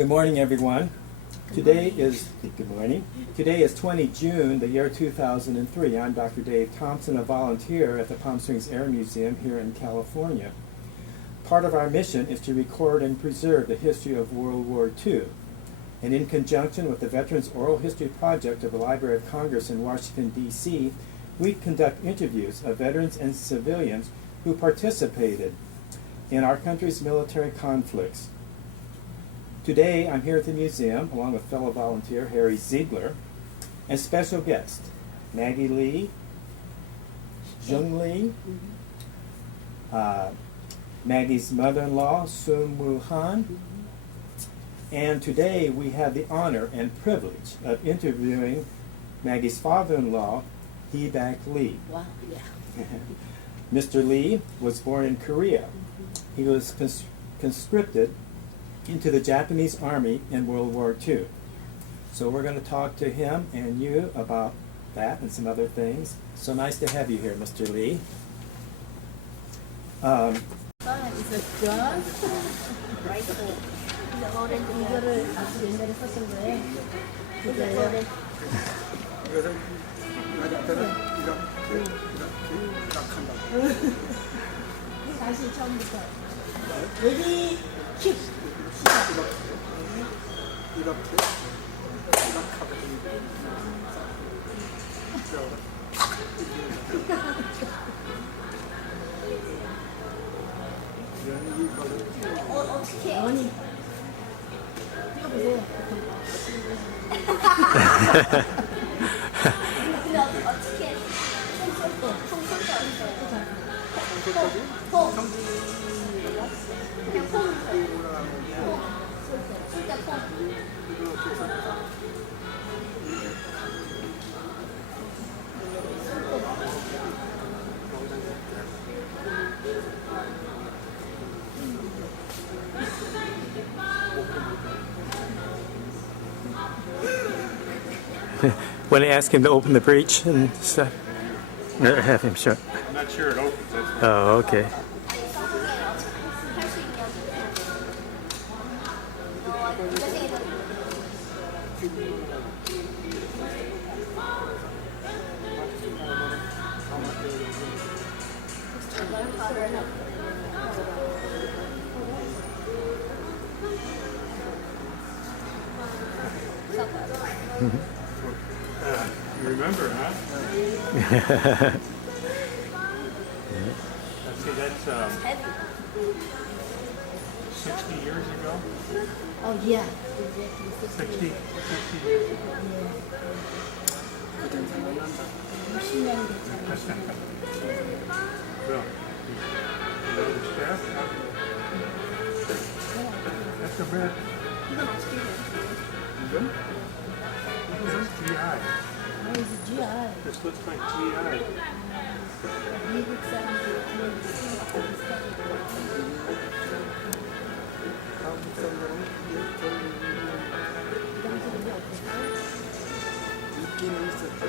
Good morning, everyone. Today is 20 June, the year 2003. I'm Dr. Dave Thompson, a volunteer at the Palm Springs Air Museum here in California. Part of our mission is to record and preserve the history of World War II. And in conjunction with the Veterans Oral History Project of the Library of Congress in Washington, D.C., we conduct interviews of veterans and civilians who participated in our country's military conflicts. Today, I'm here at the museum along with fellow volunteer Harry Ziegler and special guest Maggie Lee, Jung Lee, Maggie's mother-in-law Sun Woo Han, and today we have the honor and privilege of interviewing Maggie's father-in-law, Hee-Bak Lee. Wow, yeah. Mr. Lee was born in Korea. He was conscripted into the Japanese Army in World War II. So we're going to talk to him and you about that and some other things. So nice to have you here, Mr. Lee. Is it gun? Rifle. 이거를 아주 옛날에 썼던 거예요. 이거요. 이것은 나한테는 이렇게 한다. 다시 처음부터. 레디 킥. 이렇게 하고 어떻게? 어머니. 이거 보세요. 근데 어떻게? 총 쏠때 어디서요? 총. 그냥 총. 쏠때 총. When I ask him to open the breech and stuff, or have him shut. I'm not sure it opens. That's Oh, okay. you remember, huh? Let's see, that's 60 years ago. Oh yeah. 60 years ago. 10년 됐잖아요. Well, you know the staff? That's a bit. 이건 어떻게 해요? This is GI. 아, 이제 GI. This looks like GI. 미국 사람들 그런 비슷하게 부담스러운 게 없을까요? 있기는 있었죠.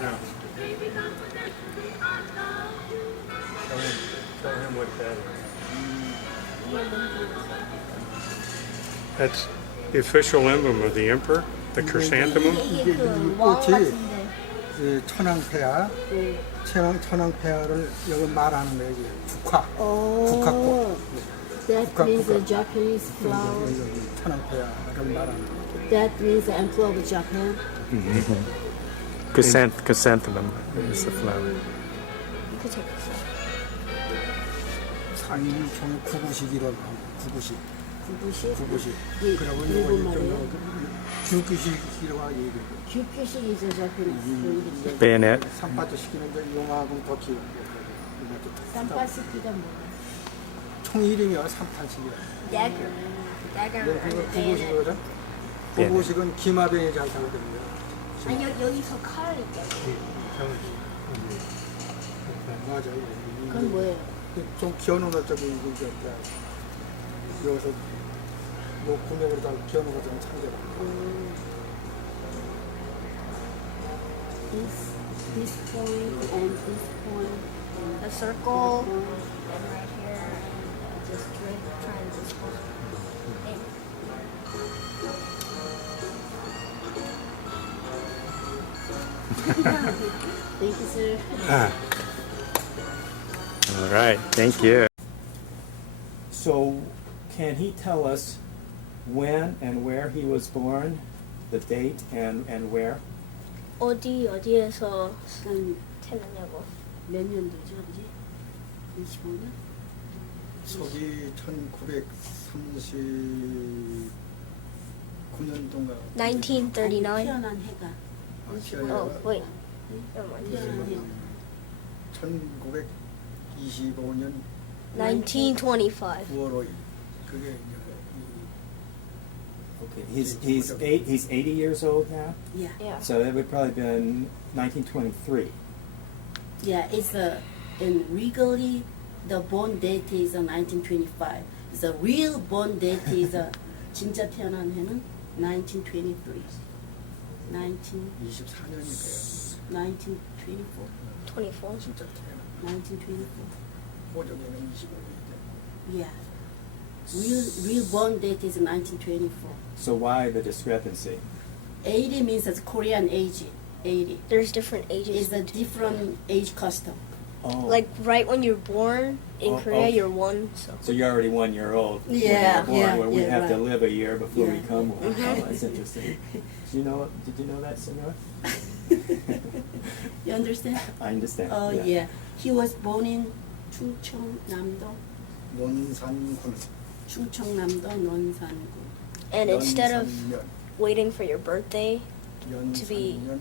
Yeah. Tell him what that is. That's the official emblem of the emperor, the chrysanthemum. 이게 그 이 왕 꽃이 같은데. 천황폐하, 천황폐하를 여기 말하는 거예요. 이게 국화꽃. That means the Japanese flower. 천황폐하를 말하는 거예요. That means the emperor of Japan. Chrysanthemum is the flower. 그쵸. 상인이 총 구구식이라고 하고 구구식. 구구식. 그러고 일본 이거 말이에요. 규규식이라고 얘기해요. 규표식이죠, Japanese. Bayonet. 산바지 시키는데 용하고 더 귀여워. 쌈바스키가 뭐야? 총 이름이야 삼탄식이야. Dagger. Dagger. 그거 and 구구식이거든. 구구식은 기마병이 잘 타거든요. 아니 여기서 칼 있다. 맞아. 그건 뭐예요? 좀 기어놓은 어쩌고 이거 여기서 뭐 구멍으로 다 기어놓은 것좀 참겨라. this point and this point. A circle, and right here, and just triangle. And thank you, sir. All right, thank you. So, can he tell us when and where he was born, the date and where? 어디에서 태어났냐고. 몇 년도죠, 아버지? 25년? 서기 1939년도인가 1939. 태어난 해가. Oh, wait. Never mind. 태어난 해. 1925년 1925. 9월 5일 그게 이제 Okay, he's 80 years old now, Yeah. Yeah. so it would probably been 1923. Yeah, it's and legally the born date is 1925. The real born date is 진짜 태어난 해는 1923. 24년이니까요. 1924. 24. 진짜 태어난 1924. 호적에는 25년인데 Yeah. Real born date is 1924. So why the discrepancy? 80 means it's Korean age. 80. There's different ages. It's a different age custom. Oh, Like right when you're born in Oh, Korea, okay. you're 1. So so you're already 1 year old when Yeah, you're born, yeah, where we yeah, have to right. live a year before we Yeah. come one. Mhm. Oh, that's interesting. Did you know that, Senor? You understand? I understand. Oh yeah. He was born in 충청남도. 논산군 충청남도 논산구. and instead of 연산년, waiting for your birthday, to be 연산년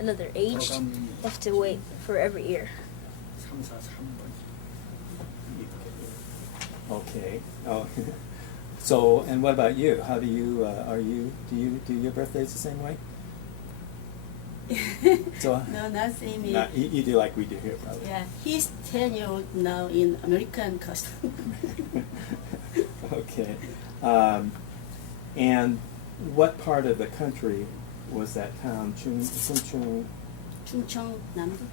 another age, you have to wait for every year. 343번 Okay. Oh, so and what about you? How do you do you do your birthdays the same way? So No, not same age. not, you do like we do here, probably. Yeah, he's 10-year-old now in American custom. Okay. And what part of the country was that town? Chungcheong. 충청남도.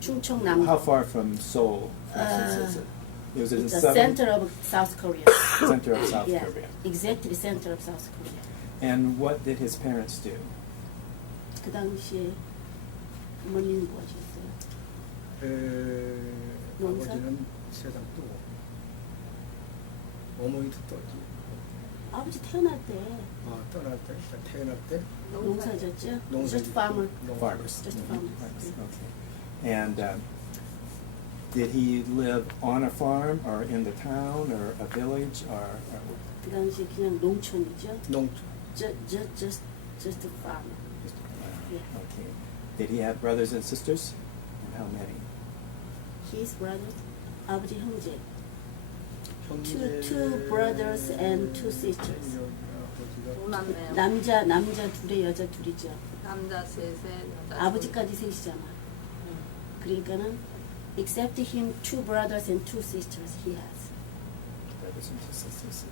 충청남도. How far from Seoul, for instance, is it? Was it in It's the southern center of South Korea. center of South Yeah, Korea? exactly center of South Korea. And what did his parents do? 그 당시에 부모님은 뭐 하셨어요? 농사? 아버지는 세상 뜨고 어머니도 떠지 아버지 태어날 때 떠날 때 태어날 때 농사 졌죠? 농사 Just farmer. Farmers. Just Mhm. farmers. Farmers, okay. And did he live on a farm or in the town or a village or 그 당시에 그냥 농촌이죠. 농촌 Just a farmer. just, Yeah. okay. Did he have brothers and sisters? And how many? His brothers, 아버지 형제. 형제 Two brothers and two sisters. 아버지가 남자 둘에 여자 둘이죠. 남자 셋에 여자 아버지까지 셋이잖아. 그러니까는 except him, two brothers and two sisters he has. Brothers and two sisters.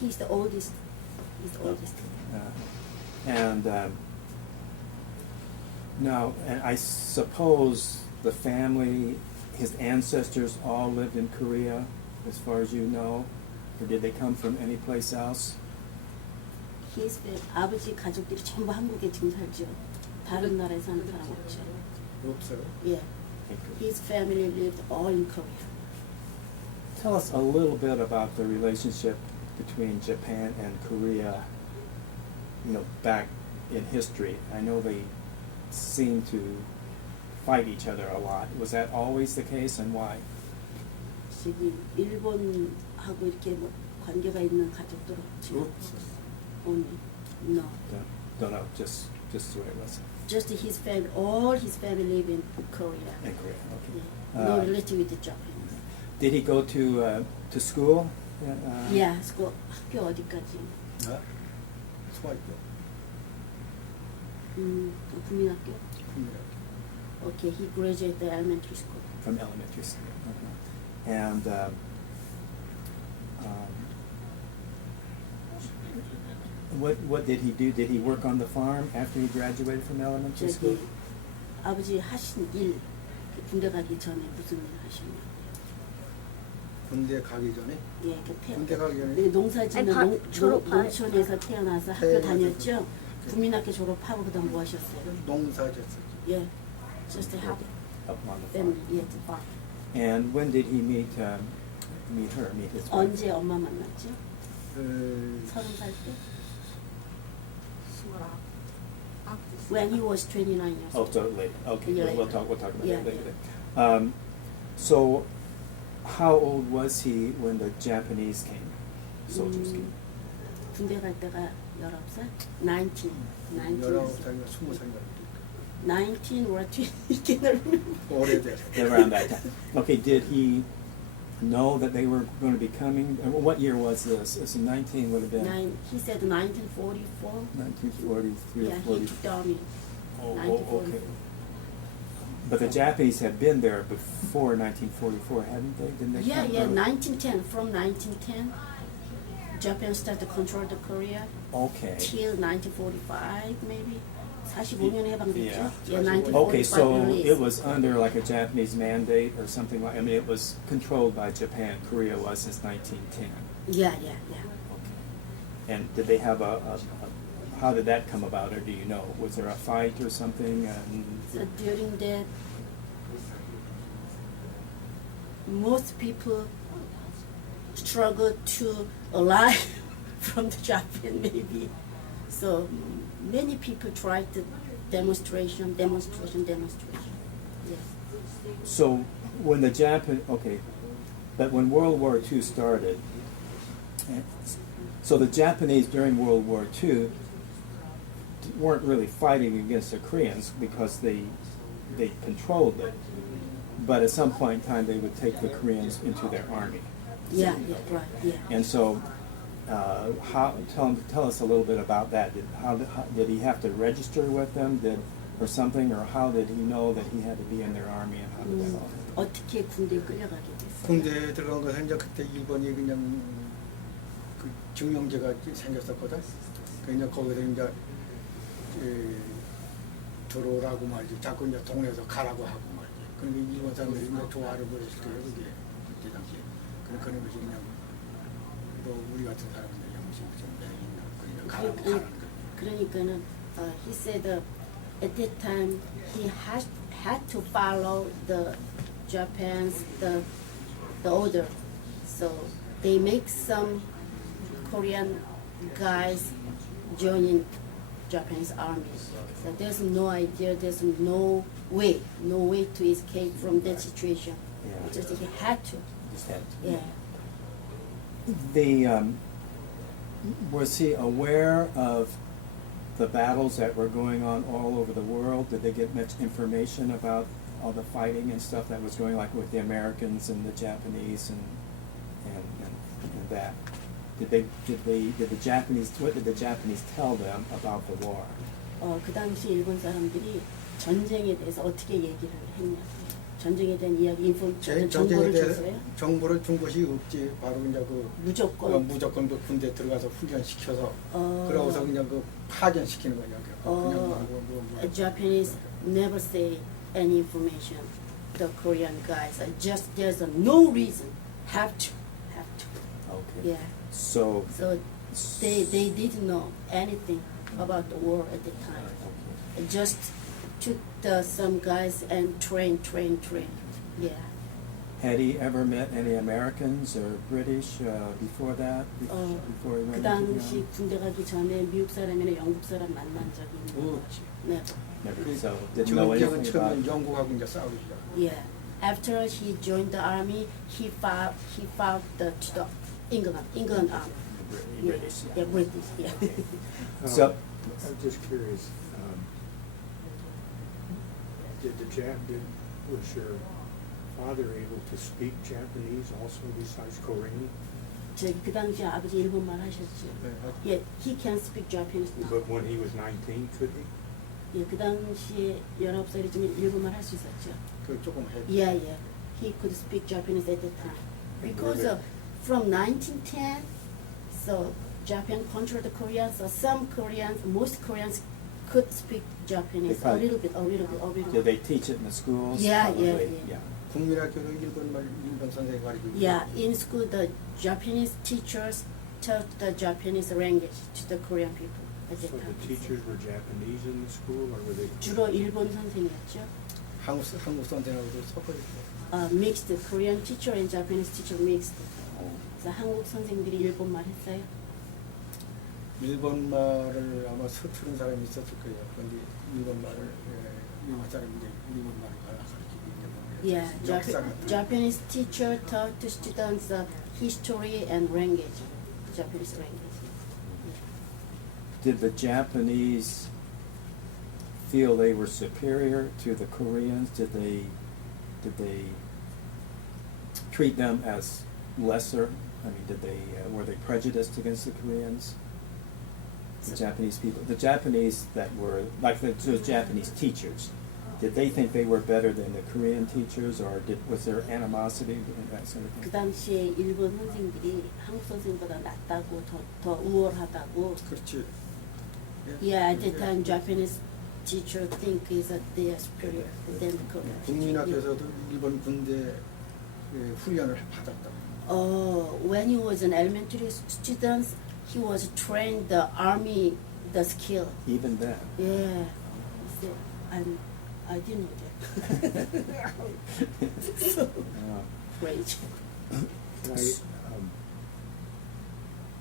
He's the oldest. He's the oldest. And now, and I suppose the family, his ancestors all lived in Korea, as far as you know, or did they come from any place else? 아버지 가족들이 전부 한국에 지금 살죠. 다른 나라에 사는 사람 없죠. 없어요. Yeah. His family lived all in Korea. Tell us a little bit about the relationship between Japan and Korea, back in history. I know they seem to fight each other a lot. Was that always the case, and why? 지금 일본하고 이렇게 뭐 관계가 있는 가족들 없죠. Only no. Don't know, just the way it was. Just his family. All his family live in Korea. In Korea, okay. Yeah. No relative with the Japanese. Did he go to school? Yeah. school 학교 어디까지? 소학교 국민학교. 국민학교 Okay, he graduated the elementary school. From elementary school. And what did he do? Did he work on the farm after he graduated from elementary school? 저기 아버지 하신 일, 군대 가기 전에 무슨 일 하셨냐? 군대 가기 전에 예, 군대 가기 전에 네, 농사짓는 아니, 농촌에서 태어나서 학교 네, 다녔죠? 국민학교 졸업하고 그다음 뭐 하셨어요? 농사졌었죠. 예, just to help Up on the them, farm. 예, to farm. And when did he meet his wife? 언제 엄마 만났죠? 30살 때? 29. When he was 29 years Oh, old. so later. Okay, Yeah, we'll yeah. talk about Yeah, that later. So, how old was he when the Japanese came? Soldiers came. 군대 갈 때가 19살? 19. 19살인가 20살인가 19 or 20, you cannot remember. 오래돼서 Around that time. Okay, did he know that they were going to be coming? What year was this? This 19 would have been He said 1944. 1943 Yeah, or he 40. took the army. Oh, 1944. okay. But the Japanese had been there before 1944, hadn't they? Didn't they? Yeah, come yeah, early? 1910. From 1910, Japan started to control the Korea Okay. till 1945, maybe. 45년에 해방됐죠? Yeah. 1945 Okay, so release. it was under like a Japanese mandate or something like. I mean, it was controlled by Japan. Korea was since 1910. Yeah, yeah, yeah. Okay. And did they have how did that come about, or do you know? Was there a fight or something? So during that, most people struggled to alive from the Japan, maybe. So many people tried to demonstration. Yes. So when the but when World War II started, so the Japanese during World War II weren't really fighting against the Koreans because they controlled it. But at some point in time, they would take the Koreans into their army. Yeah, right, yeah. And so, tell us a little bit about that. Did he have to register with them, or something, or how did he know that he had to be in their army, and how did that all happen? 어떻게 군대 끌려가게 됐어요? 군대에 들어간 것은 이제 그때 일본이 그냥 그 증용제가 생겼었거든. 그냥 거기서 이제 들어오라고 말이지. 자꾸 이제 동네에서 가라고 하고 말이지. 그러니까 일본 사람들이 이제 조화를 벌였을 거예요. 그게 그때 당시에. 그런 것이 그냥 뭐 우리 같은 사람은 영신 좀 내리나 그러니까 가라고 가라는 거. 그러니까는 he said at that time he had to follow the Japan's the order. So they make some Korean guys joining Japanese army. So there's no idea, there's no way to escape from that situation. Yeah. Just he had to. Just had to. Yeah. Was he aware of the battles that were going on all over the world? Did they get much information about all the fighting and stuff that was going, like with the Americans and the Japanese and that? What did the Japanese tell them about the war? 그 당시 일본 사람들이 전쟁에 대해서 어떻게 얘기를 했냐? 전쟁에 대한 이야기, 정보를 줬어요? 정보를 준 것이 없지. 바로 이제 그 무조건 그 군대 들어가서 훈련시켜서 그러고서 그냥 그 파견시키는 거냐. 그냥 Japanese never say any information. The Korean guys just there's no reason. Have to. Okay. Yeah. So they didn't know anything about the war at the time. Just took some guys and train. Yeah. had he ever met any Americans or British before that? Before he 그 went into 당시 the army? 군대 가기 전에 미국 사람이나 영국 사람 만난 적이 있나요? 없지. Never. Never. So didn't know 지금 anything 처음에 about. 영국하고 이제 싸우기 시작. Yeah. After he joined the army, he fought the England army. British. Yeah, British. Yeah. So I'm just curious, was your father able to speak Japanese also besides Korean? 그 당시 아버지 일본말 하셨죠. 네. Yeah, he can speak Japanese now. But when he was 19, could he? 예, 그 당시에 19살이지만 일본말 할 수 있었죠. 그 조금 해. Yeah, yeah. He could speak Japanese at the time. Because from 1910, so Japan controlled Korea, so most Koreans could speak Japanese They probably- a little bit. Did they teach it in the schools? Yeah, Probably, yeah. 국민학교도 일본 선생이 가르치고 Yeah, in school the Japanese teachers taught the Japanese language to the Korean people at So that time. the teachers were Japanese in the school, or were they? 주로 일본 선생이었죠. 한국 선생하고도 섞어 있고 Mixed Korean teacher and Japanese teacher mixed. 그래서 한국 선생들이 일본말 했어요. 일본 말을 아마 서투른 사람이 있었을 거예요. 그런데 일본 말을 일본 사람인데 일본 말을 가르치기 때문에 Yeah, 역사 같은 Japanese teacher taught to students history and language, Japanese language. Did the Japanese feel they were superior to the Koreans? Did they treat them as lesser? I mean, were they prejudiced against the Koreans? The Japanese people, the Japanese that were like those Japanese teachers, did they think they were better than the Korean teachers, or was there animosity and that sort of 그 thing? 당시에 일본 선생들이 한국 선생보다 낫다고 더 우월하다고. 그렇지. Yeah, at the time Japanese teacher think is that they are superior than the Korean teacher. 국민학교에서도 일본 군대 훈련을 받았다. When he was an elementary student, he was trained the army, the skill. Even then. Yeah, so, I didn't know that. So great.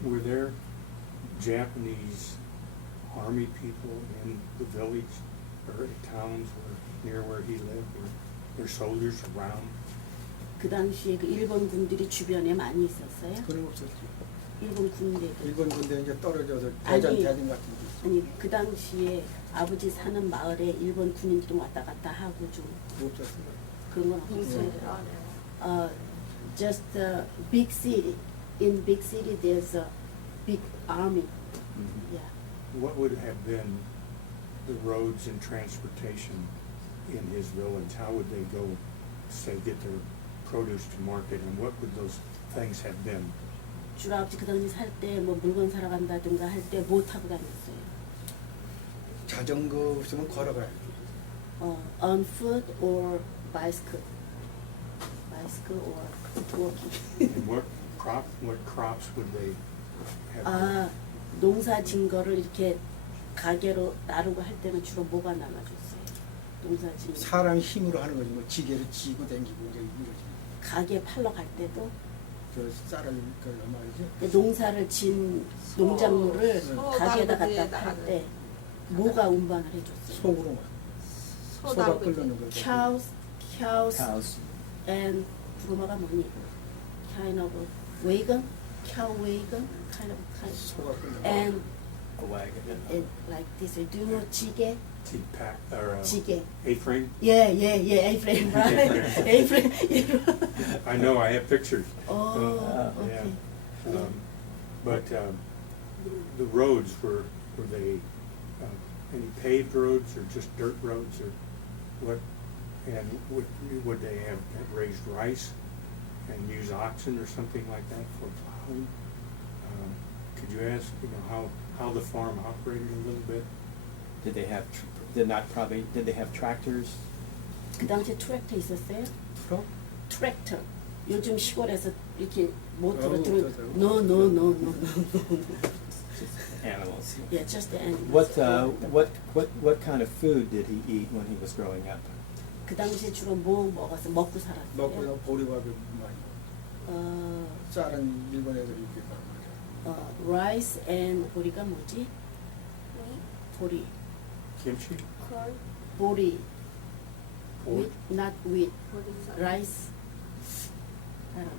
Were there Japanese army people in the village or towns near where he lived? Were there soldiers around? 그 당시에 그 일본 군들이 주변에 많이 있었어요. 그런 거 없었지. 일본 군대. 일본 군대 이제 떨어져서 아니, 대전 같은 게 있어. 아니 그 당시에 아버지 사는 마을에 일본 군인들이 왔다 갔다 하고 좀 없었어. 그런 건 없었어요. Just a big city. In big city, there's a big army. Mhm. Yeah. What would have been the roads and transportation in his village? How would they go, say, get their produce to market, and what would those things have been? 주로 아버지 그 당시 살 때 뭐 물건 사러 간다든가 할 때 뭐 타고 다녔어요? 자전거 없으면 걸어가야지. On foot or bicycle? Bicycle or walking? And what crops would they have? 아, 농사 진 거를 이렇게 가게로 나르고 할 때는 주로 뭐가 남아줬어요? 농사 진 거. 사람 힘으로 하는 거지 뭐 지게를 쥐고 다니고 이제 이러지. 가게 팔러 갈 때도 저 쌀을 그 말이지. 그 농사를 진 농작물을 가게에다 갖다 팔 때 뭐가 운반을 해줬어요? 속으로만. 소가 끓는 거. Cows Cows. and 부르마가 뭐니? Kind of a wagon, cow wagon, kind of 소가 끓는 거. and A wagon. like this. Do you know 지게? Pack or 지게. A-frame? Yeah, A-frame, right? A-frame. I know, I have pictures. Oh, Yeah. okay. But the roads were they any paved roads or just dirt roads or what? And would they have raised rice and use oxen or something like that for plowing? Could you ask how the farm operated a little bit? Did they have tractors? 그 당시에 트랙터 있었어요? 트럭? 트랙터. 요즘 시골에서 이렇게 모터로 어, 들어. 없었어요. No. Animals. Yeah, just the animals. What kind of food did he eat when he was growing up? 그 당시에 주로 뭐 먹어서 먹고 살았어요? 먹고 보리밥을 많이. 어, 쌀은 일본 애들이 이렇게 말이야. rice and 보리가 뭐지? 보리. Kimchi? 보리. Pork? Wheat, not wheat. Rice. I don't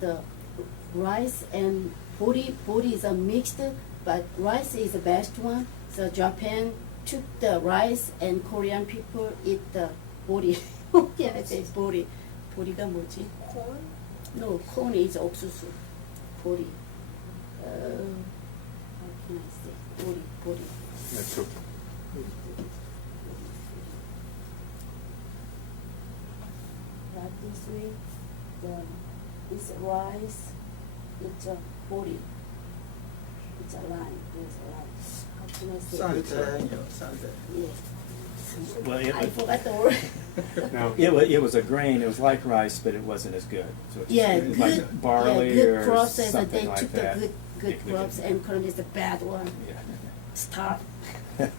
know. The rice and bori is a mixed, but rice is the best one. So Japan took the rice and Korean people eat the bori. What can I say? Bori. 보리가 뭐지? Corn? No, corn is 옥수수. 보리. How can I say? 보리. That's okay. Like this way, it's rice, it's a bori. It's a line. There's a line. How can I say? 쌀대요, 쌀대. Yeah. Well, I forgot the word. Now, it was a grain. It was like rice, but it wasn't as good. So it's Yeah, like good. barley yeah, good or crops. They something like took that. the good crops, and currently it's the bad one. Yeah. Stop. did,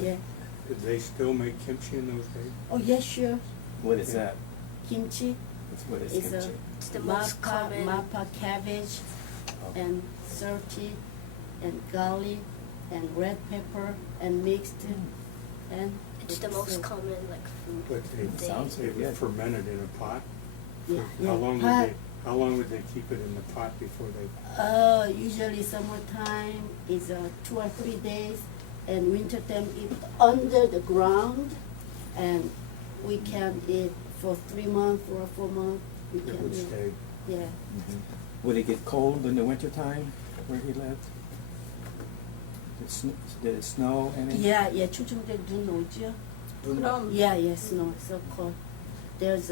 Yeah. did they still make kimchi in those days? Oh yeah, sure. What is that? Kimchi What is is kimchi? It's the most common. mappa cabbage, Oh. and surti, and garlic, and red pepper, and mixed, and It's the most common like food. But they- Sounds they good. were fermented in a pot. Yeah, yeah. How long would they keep it in the pot before they? Usually summertime is 2 or 3 days, and wintertime it's under the ground, and we can eat for 3 months or 4 months. We It can would eat. stay. Yeah. Mhm. Would it get cold in the wintertime where he lived? Did it snow any? Yeah, yeah. 충청도에 눈 오죠? 그럼 Yeah, yeah, snow. So cold. There's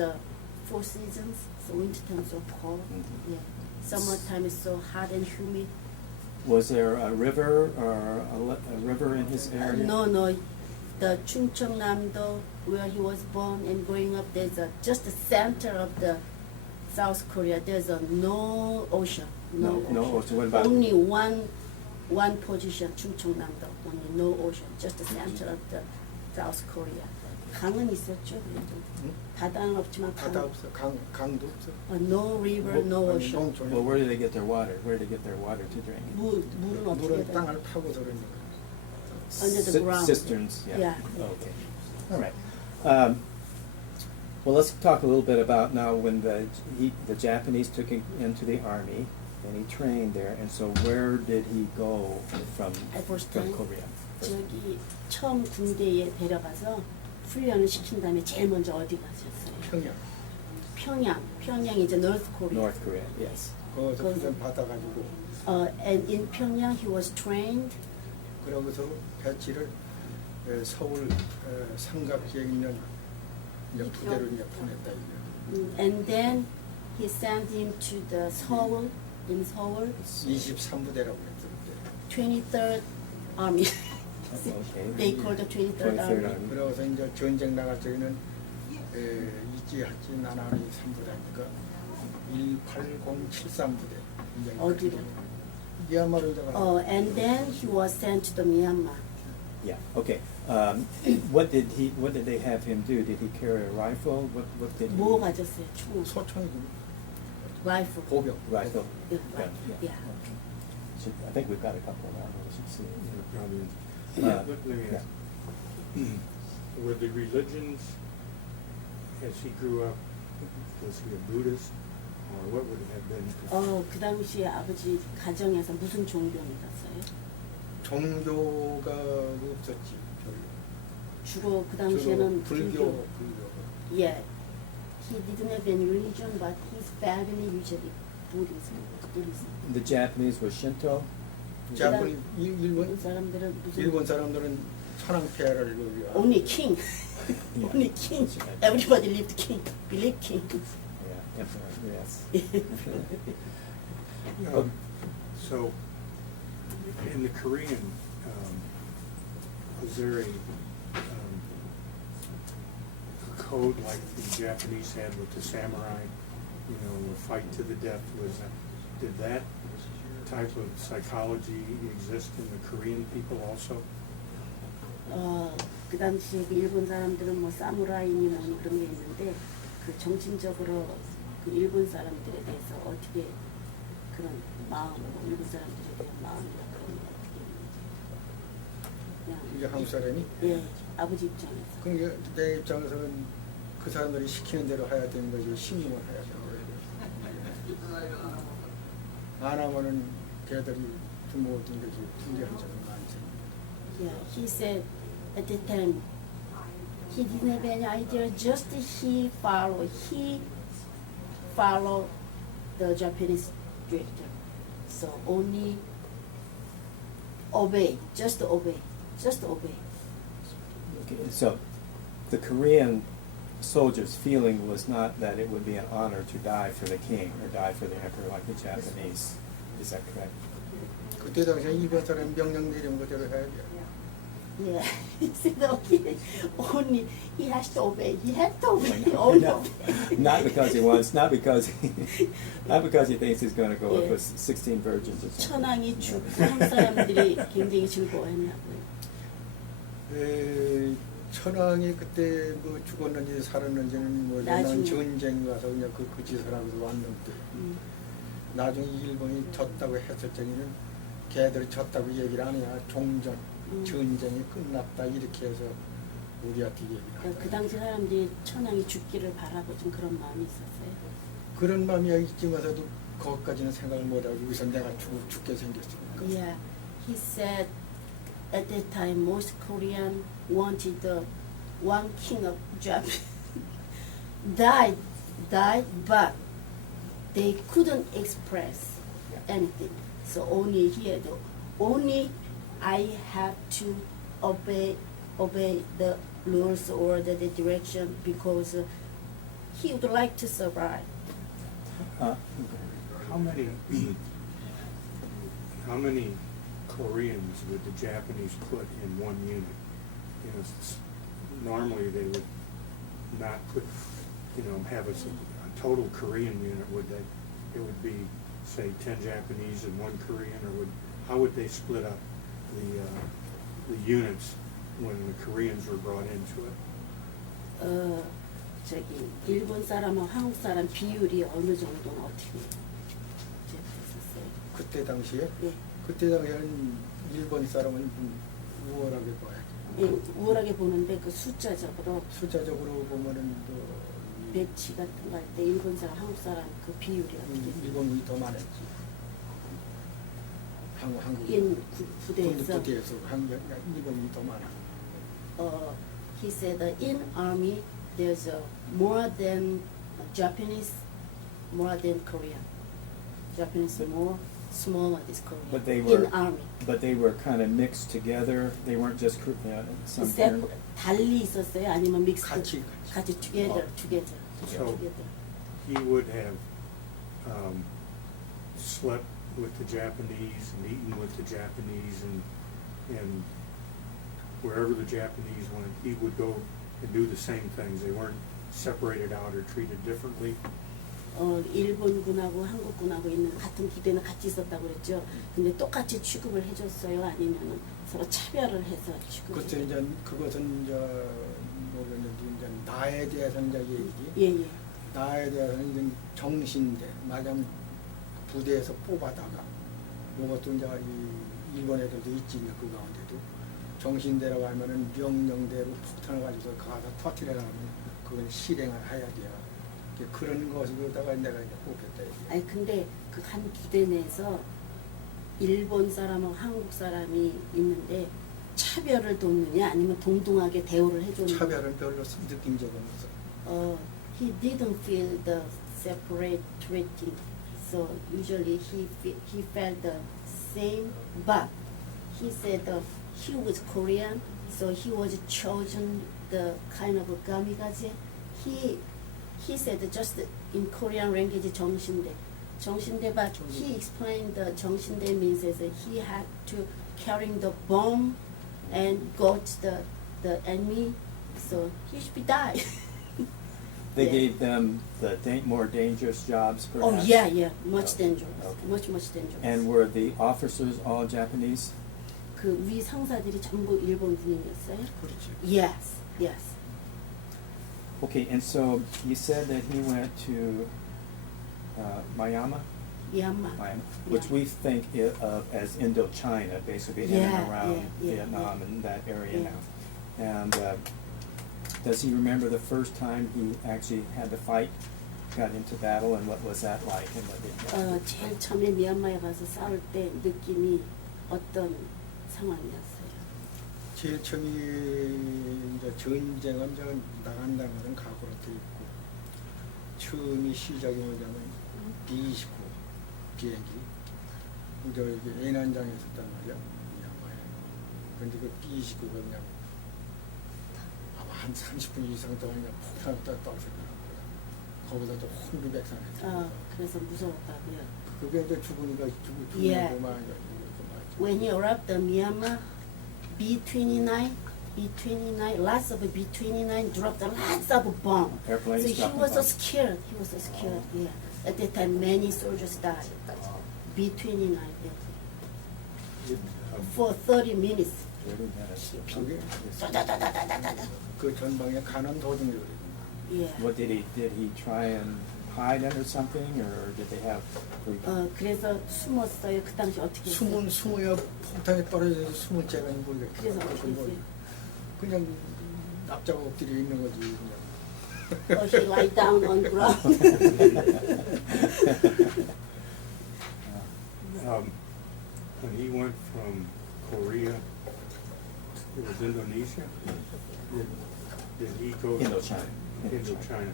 4 seasons. So wintertime is so cold. Mhm. Yeah. Summertime is so hot and humid. Was there a river or a river in his area? No. The Chungcheongnam-do, where he was born and growing up, there's just the center of the South Korea. There's no ocean. No ocean. What about? Only one position, Chungcheongnam-do. Only no ocean. Just the center of the South Korea. 강은 있었죠. 그래도. 응? 바다는 없지만 바다 강. 없어, 강도 없어. No river, no 아니, ocean. 농촌에 Well, where do they get their water? Where do they get their water to drink? 물은 어떻게 물은 돼? 땅을 파고 들어있는 거야. Under the ground. Cisterns. Yeah. Yeah. Okay. All right. Well, let's talk a little bit about now when the Japanese took him into the army and he trained there. And so, where did he go from First time? Korea? 저기 처음 군대에 데려가서 훈련을 시킨 다음에 제일 먼저 어디 가셨어요? 평양. 평양 이제 North Korea. North Korea. Yes. 거기서 훈련 받아가지고 And in Pyongyang he was trained. 그러고서 배치를 서울 삼각지에 있는 이제 부대로 이제 보냈다 이거. And then he sent him to the Seoul, in Seoul, 23부대라고 그랬어 그때. 23rd Army. Okay. They call the 23rd 23rd Army. Army. 그러고서 이제 전쟁 나갈 때는 이지하지 나나리 3부대니까 18073부대. 어디로? 미얀마로 이제 And then he was sent to the Myanmar. Yeah. Okay. What did they have him do? Did he carry a rifle? What did he? 뭐 가졌어요? 총, 소총이 rifle. 보병. Rifle. Yeah, right. Yeah. Okay. I think we've got a couple of that. We should see. Probably. Uh, Let me yeah. ask. Were the religions, as he grew up, was he a Buddhist, or what would it have been? 그 당시에 아버지 가정에서 무슨 종교 믿었어요? 종교가 없었지 별로. 주로 그 주로 당시에는 불교. Yeah, he didn't have any religion, but his family usually Buddhism. The Japanese were Shinto. 자군 일본 일본 사람들은 무슨 일본 사람들은 천황폐하를 only king, Yeah. only king. Everybody lived king, believe king. Yeah, emperor. Yes. So, in the Korean, was there a code like the Japanese had with the samurai? You know, fight to the death. Did that type of psychology exist in the Korean people also? 그 당시에 그 일본 사람들은 뭐 사무라이니 뭐니 그런 게 있는데 그 정신적으로 그 일본 사람들에 대해서 어떻게 그런 마음으로 일본 사람들에 대한 마음이나 그런 게 어떻게 있는지 이제 한국 사람이 예 아버지 입장에서 그러니까 내 입장에서는 그 사람들이 시키는 대로 해야 되는 거지 신임을 해야 되는 거예요. 안 하면은 걔들이 부모 어떤 거지 분리한 적은 많지. yeah he said at the time he didn't have any idea just he follow the Japanese director so only obey just obey. Okay, so, the Korean soldiers' feeling was not that it would be an honor to die for the king or die for the emperor like the Japanese. Is that correct? 그때 당시에 일본 사람 명령 내린 거대로 해야죠. Yeah, he said okay. Only he has to obey. He had to obey. Only obey. Not because he wants, not because he thinks he's going to go up Yeah. with 16 virgins or something. 천황이 죽고 한국 사람들이 굉장히 즐거워했나고요. 천황이 그때 뭐 죽었는지 살았는지는 뭐 나중에. 전쟁 가서 그냥 그 짓을 하고서 왔는데 나중에 일본이 졌다고 했을 적에는 걔들이 졌다고 얘기를 안 해야 종전 전쟁이 끝났다 이렇게 해서 우리한테 얘기를 하더라고요. 그 당시 사람들이 천황이 죽기를 바라고 좀 그런 마음이 있었어요. 그런 마음이 있지만서도 거기까지는 생각을 못하고 여기서 내가 죽게 생겼으니까. Yeah, he said at that time most Korean wanted the one king of Japan died, but they couldn't express anything. So only here, only I have to obey the rules or the direction because he would like to survive. How many Koreans would the Japanese put in one unit? You know, normally they would not put, have a total Korean unit, would they? It would be, say, 10 Japanese and 1 Korean, or how would they split up the units when the Koreans were brought into it? 저기 일본 사람하고 한국 사람 비율이 어느 정도는 어떻게 됐었어요? 그때 당시에 예. 그때 당시에는 일본 사람은 좀 우월하게 봐야죠. 예, 우월하게 보는데 그 숫자적으로 숫자적으로 보면은 또 배치 같은 거 할 때 일본 사람, 한국 사람 그 비율이 어떻게 돼요? 일본이 더 많았지. 한국 인 부대에서 부대에서 일본이 더 많아. he said that in army there's more than Japanese, more than Korean. Japanese more smaller is Korean. But they were- in army. But they were kind of mixed together. They weren't just some. 달리 있었어요? 아니면 믹스? 같이. together. So he would have slept with the Japanese and eaten with the Japanese and wherever the Japanese went, he would go and do the same things. They weren't separated out or treated differently. 일본군하고 한국군하고 있는 같은 부대는 같이 있었다고 그랬죠. 근데 똑같이 취급을 해줬어요? 아니면 서로 차별을 해서 취급을 그때 해줬어요? 이제 그것은 이제 모르겠는데 이제 나에 대해서는 이제 얘기. 예. 나에 대해서는 이제 정신대, 말하자면 부대에서 뽑아다가 이것도 이제 이 일본 애들도 있지 그 가운데도 정신대라고 하면은 명령대로 폭탄을 가지고 가서 터뜨리려면 그건 실행을 해야 돼요. 그런 것으로다가 내가 이제 뽑혔다. 아니 근데 그 한 부대 내에서 일본 사람하고 한국 사람이 있는데 차별을 뒀느냐 아니면 동등하게 대우를 해줬느냐? 차별은 별로 느낀 적은 없어. He didn't feel the separate treating, so usually he felt the same. But he said he was Korean, so he was chosen the kind of kamikaze. He said just in Korean language 정신대, but he explained the 정신대 means as he had to carry the bomb and go to the enemy, so he should be died. They Yeah. gave them the more dangerous jobs, Oh perhaps. yeah, much Okay. dangerous, Okay. much dangerous. And were the officers all Japanese? 그 위 상사들이 전부 일본 군인이었어요? 그렇지. Yes. Okay, and so you said that he went to Myanmar, 미얀마. which we think of as Indochina, basically in Yeah, and around yeah, Vietnam yeah. and that area Yeah. now. And does he remember the first time he actually had to fight, got into battle, and what was that like? And what did he have to do? 제일 처음에 미얀마에 가서 싸울 때 느낌이 어떤 상황이었어요? 제일 처음에 이제 전쟁은 이제 나간다는 것은 각오로 돼 있고 처음이 시작이 뭐냐면 B-29 비행기 이제 이게 애난장에 있었단 말이야 미얀마에. 근데 그 B-29가 그냥 아마 한 30분 이상 동안 그냥 폭탄을 떨어뜨리는 거야. 거기서 또 혼비백산했어. 그래서 무서웠다고요. 그게 이제 죽으니까 죽고 예. 막 이거 막 when he arrived in Myanmar, B-29, lots of B-29 dropped lots of bombs. Airplanes So he dropping was so bombs. scared. He was so scared. Yeah. At that time, many soldiers died. B-29. Yeah. It, For 30 minutes. 30 minutes. 그게 Da-da-da-da-da-da-da. 그 전방에 가는 도중에 그래요. Yeah. What did he try and hide under something, or did they have? 그래서 숨었어요. 그 당시 어떻게 했어요? 숨어야 폭탄이 떨어져서 숨을 제가 모르겠어요. 그래서 어떻게 했어요? 그냥 납작 엎드려 있는 거지 그냥. He lie down on ground. when he went from Korea, it was Indonesia. Did he go Indochina. Indochina.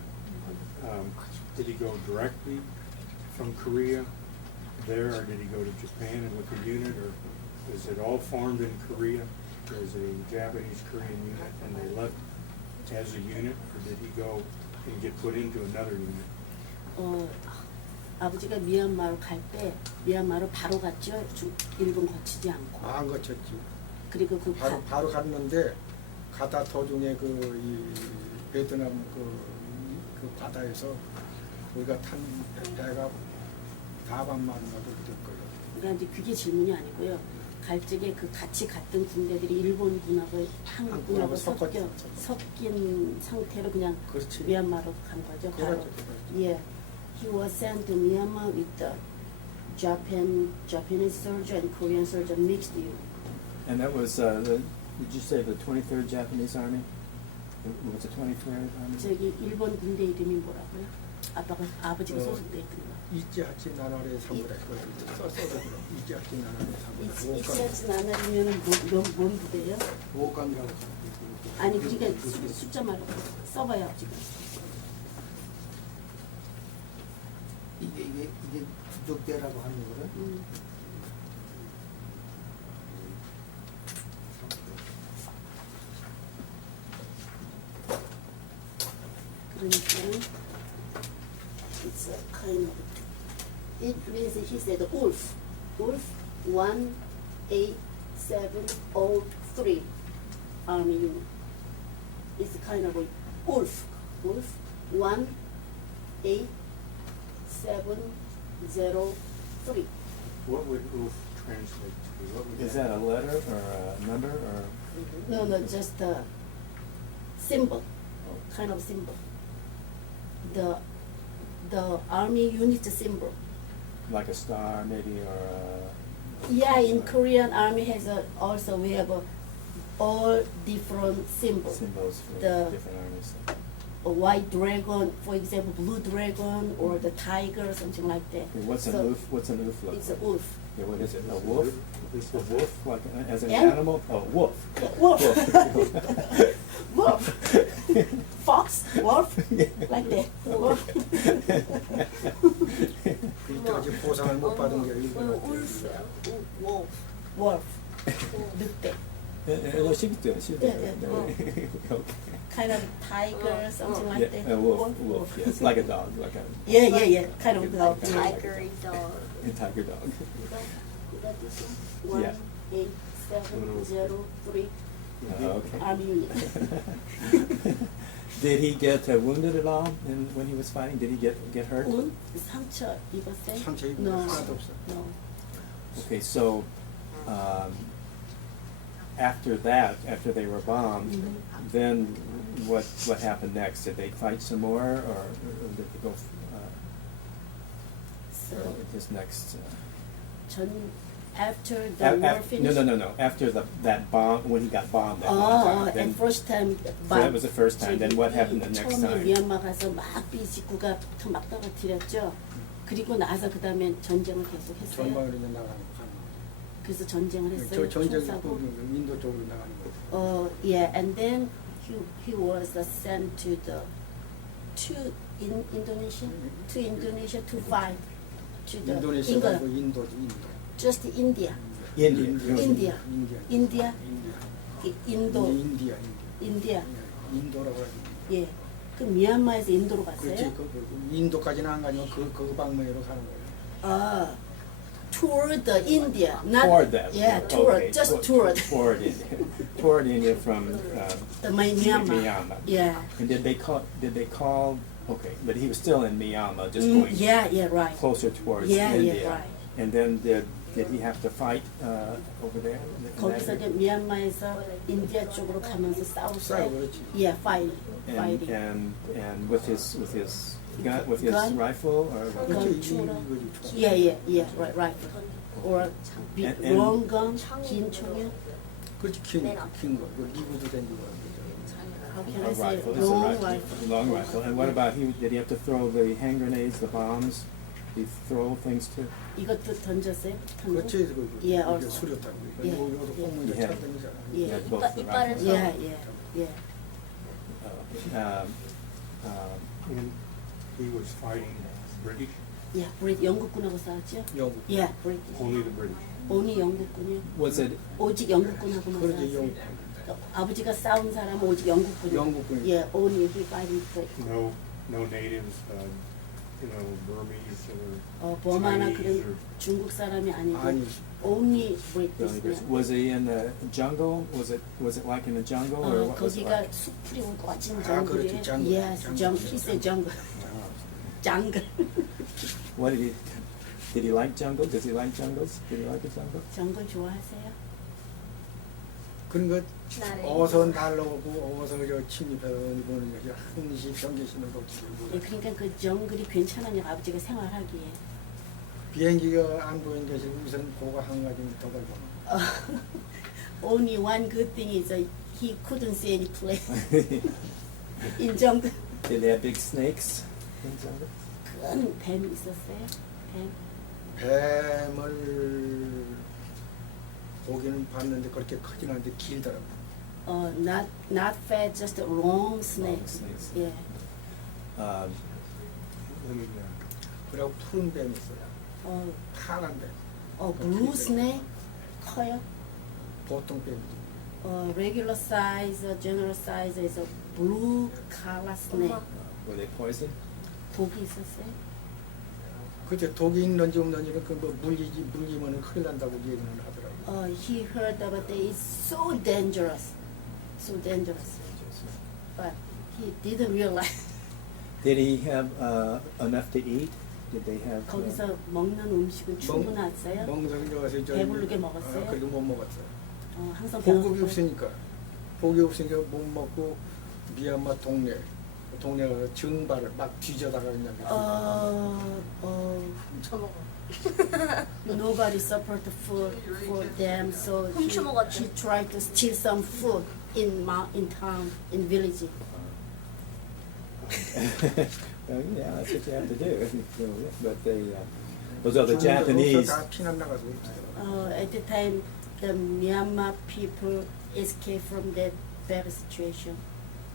Did he go directly from Korea there, or did he go to Japan and with a unit, or is it all formed in Korea? There's a Japanese-Korean unit, and they left as a unit, or did he go and get put into another unit? 아버지가 미얀마로 갈 때 미얀마로 바로 갔죠. 일본 거치지 않고. 안 거쳤지. 그리고 그 바로 갔는데 가다 도중에 이 베트남 그 바다에서 우리가 탄 배가 다반만 가도 그럴 거예요. 그러니까 이제 그게 질문이 아니고요. 갈 적에 그 같이 갔던 군대들이 일본군하고 한국군하고 섞인 상태로 그냥 그렇지. 미얀마로 간 거죠. 바로. 그렇죠. Yeah, he was sent to Myanmar with the Japanese soldier and Korean soldier mixed unit. And that was did you say the 23rd Japanese Army? It was the 23rd Army? 저기 일본 군대 이름이 뭐라고요? 아버지가 소속돼 있던 거. 이치하치 나라의 사무라이 써도 그럼 이치하치 나라의 사무라이 이치하치 나날이면은 뭔 부대예요? 오감이라고 아니 그러니까 숫자 말고 써봐요 지금. 이게 부족대라고 하는 거는 그러니까 it's a kind of it means he said wolf 18703 army unit. It's kind of a wolf 18703. What would UF translate to? What would Is that a letter or a number or? No, just a symbol, kind of symbol. The army unit symbol. Like a star, maybe, or Yeah, in Korean army has also we have all different symbols. symbols for The- different armies. A white dragon, for example, blue dragon, or the tiger, something like that. Okay, what's an So oof? What's an oof look It's a like? wolf. Yeah, what is it? A wolf? This A is wolf, like as an Yeah. animal? Oh, wolf. Yeah, wolf. Wolf. Fox, wolf, like that. Wolf. 이때까지 보상을 못 받은 게 일본한테 울프야. wolf. wolf. 늑대. No, sheep도. Yeah. Okay. Kind of tiger, something like Yeah, that. a wolf, wolf, yes, like a dog, like a Yeah. Kind of dog. Tigery dog. tiger dog. You got this one? Yeah. 18703 Okay. army unit. Did he get wounded at all when he was fighting? Did he get hurt? 상처 입었어요? 상처 입은 게 No. 하나도 없어. No. Okay, so after that, after they were bombed, then what happened next? Did they fight some more, or did they go? So His next. after the war finished. No. After that bomb, when he got bombed that one time, then and first time. So that was the first time. Then what happened the next 처음에 time? 미얀마 가서 막 B-29가 폭탄 막 떨어뜨렸죠. 그리고 나서 그 다음에 전쟁을 계속 했어요. 전방으로 이제 나가는 거. 그래서 전쟁을 저 했어요. 전쟁 총사고. 인도 쪽으로 나가는 거. Yeah, and then he was sent to Indonesia to fight to the 인도네시아가 아니고 England, 인도지 인도. just India. India. India. 인디아. 인도. 인디아. 인도라고 하지. 예. 그 미얀마에서 인도로 갔어요? 그렇지. 인도까지는 안 가지만 그 방면으로 가는 거예요. toured the India, not Toward that. yeah, toured, Okay, just toured Toward India. Toward India from the Myanmar. Myanmar. Yeah. And did they call? Okay, but he was still in Myanmar, just Mm, going yeah, right. closer towards Yeah, India. yeah, right. And then did he have to fight over there? in that 거기서 area? 이제 미얀마에서 인디아 쪽으로 가면서 싸웠어요. 싸우고 그렇지. Yeah, fighting. And with his gun, with his Gun? rifle or 그렇지, gun 이거지. Yeah, right. Or And- long gun, 긴 총이요. 그렇지, 긴 거. 그 리브도 댕기고. How can a I say rifle? it? It's a Long rifle. rifle. Long rifle. And what about did he have to throw the hand grenades, the bombs? Did he throw things too? 이것도 던졌어요? 그렇지, 예, 이게 also. 수렸다고. 예, 여기도 예. 꽁무니 예. 차등이잖아. 예. Yeah, both the 이빨- rifles. Yeah. And he was fighting British, Yeah, 영국군하고 싸웠죠? 영국. Yeah, British. only the British. only 영국군이요. Was it 오직 영국군하고만 그러지, 싸웠어요. 영국. 아버지가 싸운 사람은 오직 영국군. 영국군. Yeah, only he fighting for. No natives, Burmese or 버마나 Chinese 그런 or 중국 사람이 아니고 아니. only really British. good? Was he in the jungle? Was it like in the jungle or what was it 거기가 like? 숲풀이 거친 아, 그렇지, 정글이에요. jungle. Yes, he said jungle. jungle. What did he like jungle? Does he like jungles? Did he like the jungle? 정글 좋아하세요? 그런 거 나를 어서 날라오고 어서 저 침입해서 보는 것이 항시 경계심을 거치고 예, 그러니까 그 정글이 괜찮으냐 아버지가 생활하기에. 비행기가 안 보이는 것이 우선 고가 한 가지 더 걸고 Only one good thing is he couldn't see any plane in jungle. Did they have big snakes in jungle? 큰 뱀이 있었어요. 뱀. 뱀을 보기는 봤는데 그렇게 크진 않은데 길더라고. Not fat, just a long snake. snakes. Yeah. Um, let me, 그리고 푸른 뱀이 있어요. 어, 파란 뱀. blue snake 커요. 보통 뱀이지. Regular size, general size is a blue color snake. were they poison? 독이 있었어요. 그때 독이 있는지 없는지는 그뭐 물리면 큰일 난다고 얘기는 하더라고. He heard about it. It's so dangerous, but he didn't realize. Did he have enough to eat? Did they have? 거기서 먹는 음식은 충분했어요. 멍석이 와서 저 배부르게 먹었어요? 그래도 못 먹었어요. 항상 보급이 배고프고. 없으니까 못 먹고 미얀마 동네 가서 증발을 막 뒤져다가 그냥 Nobody suffered the food for them, so 훔쳐 먹었대. he tried to steal some food in town, in village. Well, yeah, that's what you have to do. But those are the Japanese. 다 피난 나가서 그랬더라고. At the time, the Myanmar people escaped from that bad situation.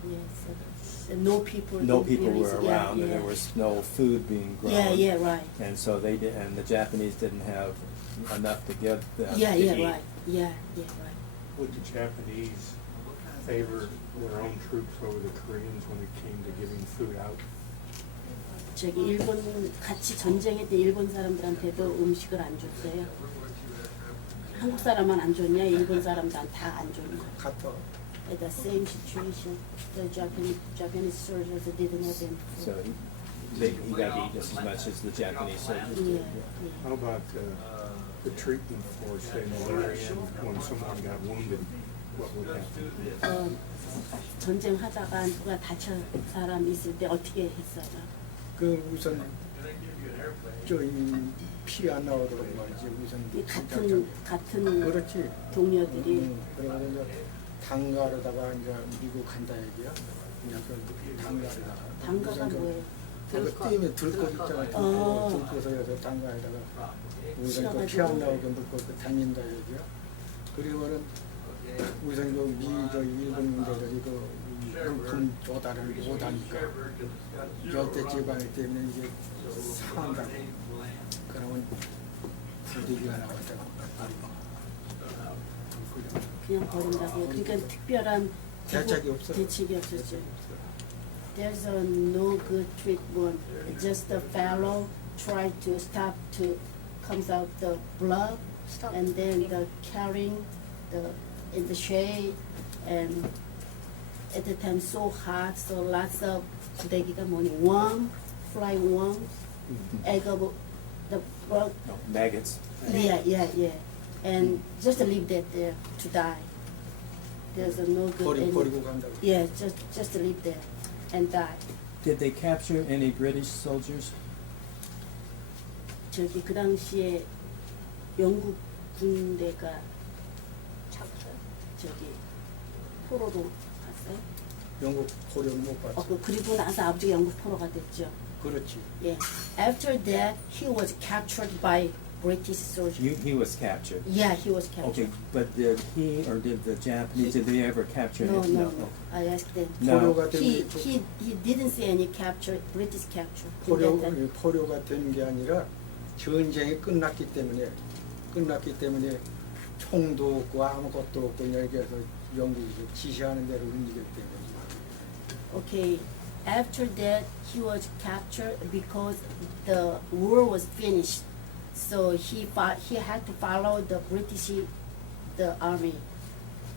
Yes, no people. No in people were village. around, Yeah, and there was no food being grown. Yeah, right. And so they did, and the Japanese didn't have enough to give them Yeah, to eat. right. Yeah, right. would the Japanese favor their own troops over the Koreans when it came to giving food out? 저기 일본 같이 전쟁했던 일본 사람들한테도 음식을 안 줬어요. 한국 사람만 안 줬냐? 일본 사람도 다 안 줬냐? 같아. At the same situation, the Japanese soldiers didn't have any So food. he got to eat just as much as the Japanese soldiers Yeah, did. How about the treatment for, say, malaria when someone got wounded? What would happen? 전쟁하다가 누가 다친 사람 있을 때 어떻게 했어요? 그 우선 저이 피 안 나오도록 말이지 우선 이 같은 그렇지. 동료들이 그래가지고 이제 당가로다가 이제 미국 간다 얘기야. 그냥 그 당가로다가. 당가가 뭐예요? 그 띠면 들꽃 있잖아. 들꽃을 해서 당가에다가 우선 그 피 안 나오게 묶고 그 다닌다 얘기야. 그리고는 우선 저 일본 민족들이 그 물품 조달을 못하니까 열대 지방이기 때문에 이제 상한다고. 그러면 부대기가 나왔다고. 그냥 버린다고요. 그러니까 특별한 대책이 없어. 대책이 없었죠. There's no good treatment. Just the fellow tried to stop to comes out the blood, Stop. and then the carrying the in the shade, and at the time so hot, so lots of 수대기가 뭐니 worm, fly worms, egg of the blood. No, maggots. Yeah. And just leave that there to die. There's no good. 버리고 간다고. Yeah, just leave there and die. Did they capture any British soldiers? 저기 그 당시에 영국 군대가 잡았어요. 저기 포로로 갔어요. 영국 포로는 못 봤어. 그리고 나서 아버지가 영국 포로가 됐죠. 그렇지. Yeah. After that, he was captured by British soldiers. He was captured. Yeah, he was captured. Okay, but did he or did the Japanese, did they ever capture No, him? no. I asked them. No. 포로가 된 He 게 didn't see any capture, British capture. 포로가 된 게 아니라 전쟁이 끝났기 때문에 총도 없고 아무것도 없고 여기에서 영국이 지시하는 대로 움직였기 때문에. Okay. After that, he was captured because the war was finished. So he had to follow the British, the army.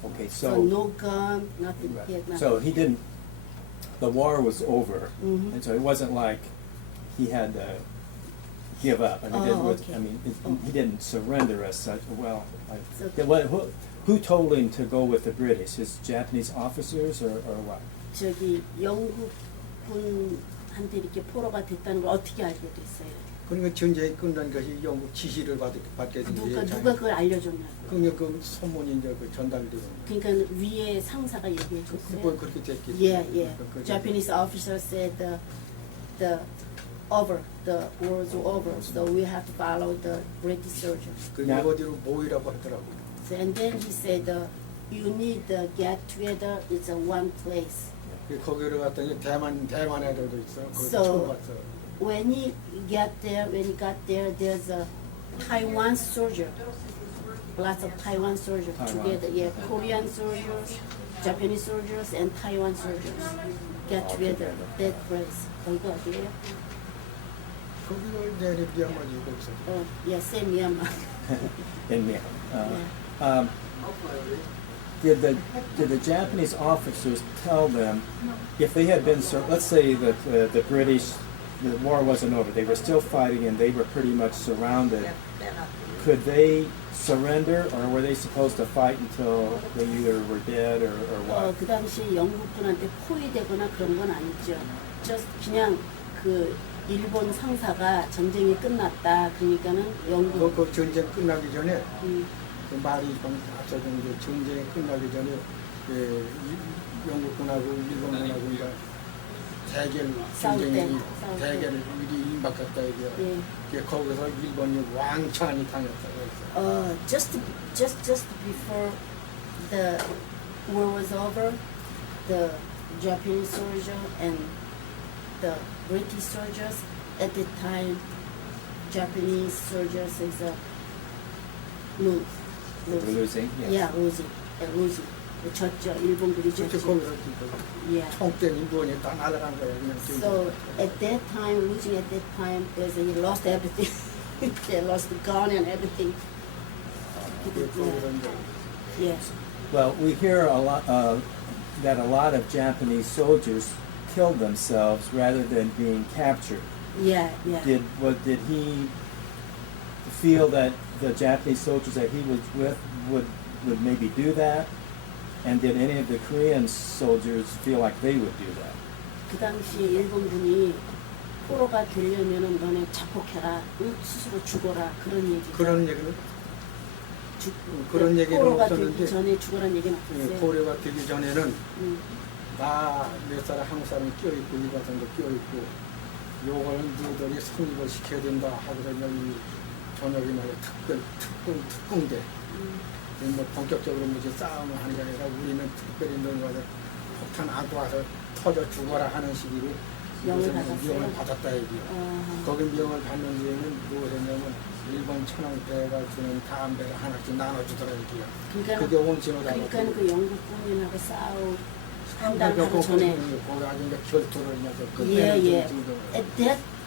Okay, So so, no gun, nothing. He had nothing. so he didn't, the war was over, Mhm. and so it wasn't like he had to give up. I mean, Oh, okay. he didn't surrender as such. Well, So- who told him to go with the British? His Japanese officers or what? 저기 영국 군한테 이렇게 포로가 됐다는 걸 어떻게 알게 됐어요? 그러니까 전쟁이 끝난 것이 영국 지시를 받게 된 누가 거예요. 그걸 알려줬냐고. 그러니까 그 소문이 이제 그 전달되고. 그러니까 위에 상사가 얘기해 줬어요. 그거 그렇게 됐겠지. Yeah. 그러니까 Japanese officer said the war's over, so we have to follow the British soldiers. 그 야. 어디로 모이라고 하더라고. So, and then he said, you need to get together. It's a one place. 거기를 갔더니 대만에도 있어. 거기 So- 처음 봤어. When he got there, there's a Taiwan soldier. Lots of Taiwan soldiers Taiwan. together. Yeah, Korean soldiers, Japanese soldiers, and Taiwan soldiers get All together. together. That place. 거기가 어디예요? 거기가 내리 미얀마지 거기서. Yeah, same Myanmar. In Myanmar. Did the Japanese officers tell them if they had been, let's say that the British, the war wasn't over, they were still fighting and they were pretty much surrounded, could they surrender or were they supposed to fight until they either were dead or what? 그 당시에 영국군한테 포위되거나 그런 건 아니죠. just 그냥 그 일본 상사가 전쟁이 끝났다. 그러니까는 영국. 그 전쟁 끝나기 전에 그 말이 앞서던 게 전쟁이 끝나기 전에 영국군하고 일본군하고 이제 대결 전쟁이 싸울 때. 대결을 일이 임박했다 이게. 예. 거기서 일본이 왕창이 당했다고 했어. Just before the war was over, the Japanese soldier and the British soldiers at the time, Japanese soldiers is They were losing? Yes. Yeah, losing. 졌죠. 일본군이 그렇지 졌죠. 거기서 Yeah. 총대 일본이 다 날아간 거야 그냥. So at that time, losing at that time, he lost everything. They lost the gun and everything. 거기서 이제 Yes. Well, we hear a lot that a lot of Japanese soldiers killed themselves rather than being captured. Yeah. Did he feel that the Japanese soldiers that he was with would maybe do that? And did any of the Korean soldiers feel like they would do that? 그 당시에 일본군이 포로가 되려면은 너네 자폭해라, 응? 스스로 죽어라 그런 얘기. 그런 얘기는 그런 얘기는 포로가 없었는데. 되기 전에 죽어란 얘기는 없었어요. 고려가 되기 전에는 응. 다 몇 사람 한국 사람이 끼어있고 일반 사람도 끼어있고 요거는 너희들이 성립을 시켜야 된다 하고서 여기 저녁에 말해 특공대 뭐 본격적으로 무슨 싸움을 하는 게 아니라 우리는 특별히 너희 와서 폭탄 안고 와서 터져 죽어라 하는 식으로 명을 명을 받았어요? 받았다 얘기요. 거기 명을 받는 데에는 무엇이냐면 일본 천황대가 주는 담배를 하나씩 나눠주더라 얘기요. 그러니까 그게 원진호다고. 그 영국 군인하고 한다는 하루 전에. 거기 아주 이제 결투를 하면서 Yeah. At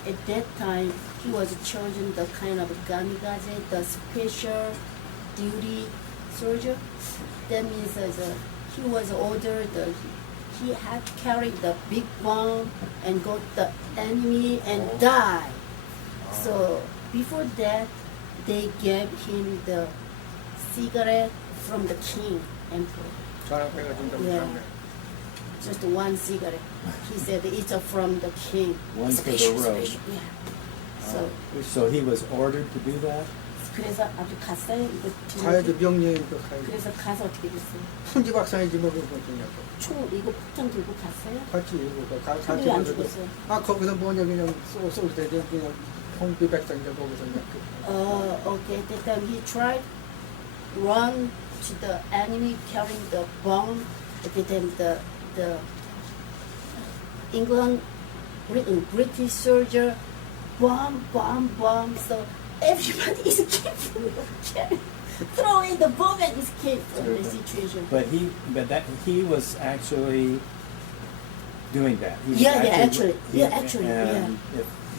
at that time he was chosen the kind of kamikaze, the special duty soldier. That means he was ordered. He had to carry the big bomb and go to the enemy and die. So before that, they gave him the cigarette from the king emperor. 전화배가 준다고 Yeah. 그러네. Just one cigarette. He said it's from the king. One for the Special, road. special. Yeah. So So he was ordered to do that? 그래서 아주 갔어요. 이거 가야지 명령이니까 가야지. 그래서 가서 어떻게 됐어요? 훈지 박사이지 뭐 그런 거냐고. 총 이거 폭탄 들고 갔어요? 같이 이거 같이 근데 안 가서 죽었어요. 아 거기서 뭐냐 그냥 쏠 때 그냥 홍비 백성 이제 거기서 그냥 Okay. At that time he tried run to the enemy carrying the bomb. At that time the British soldier bomb. So everybody escaped. Throw away the bomb and escape from the situation. But he was actually doing that. He was Actually. and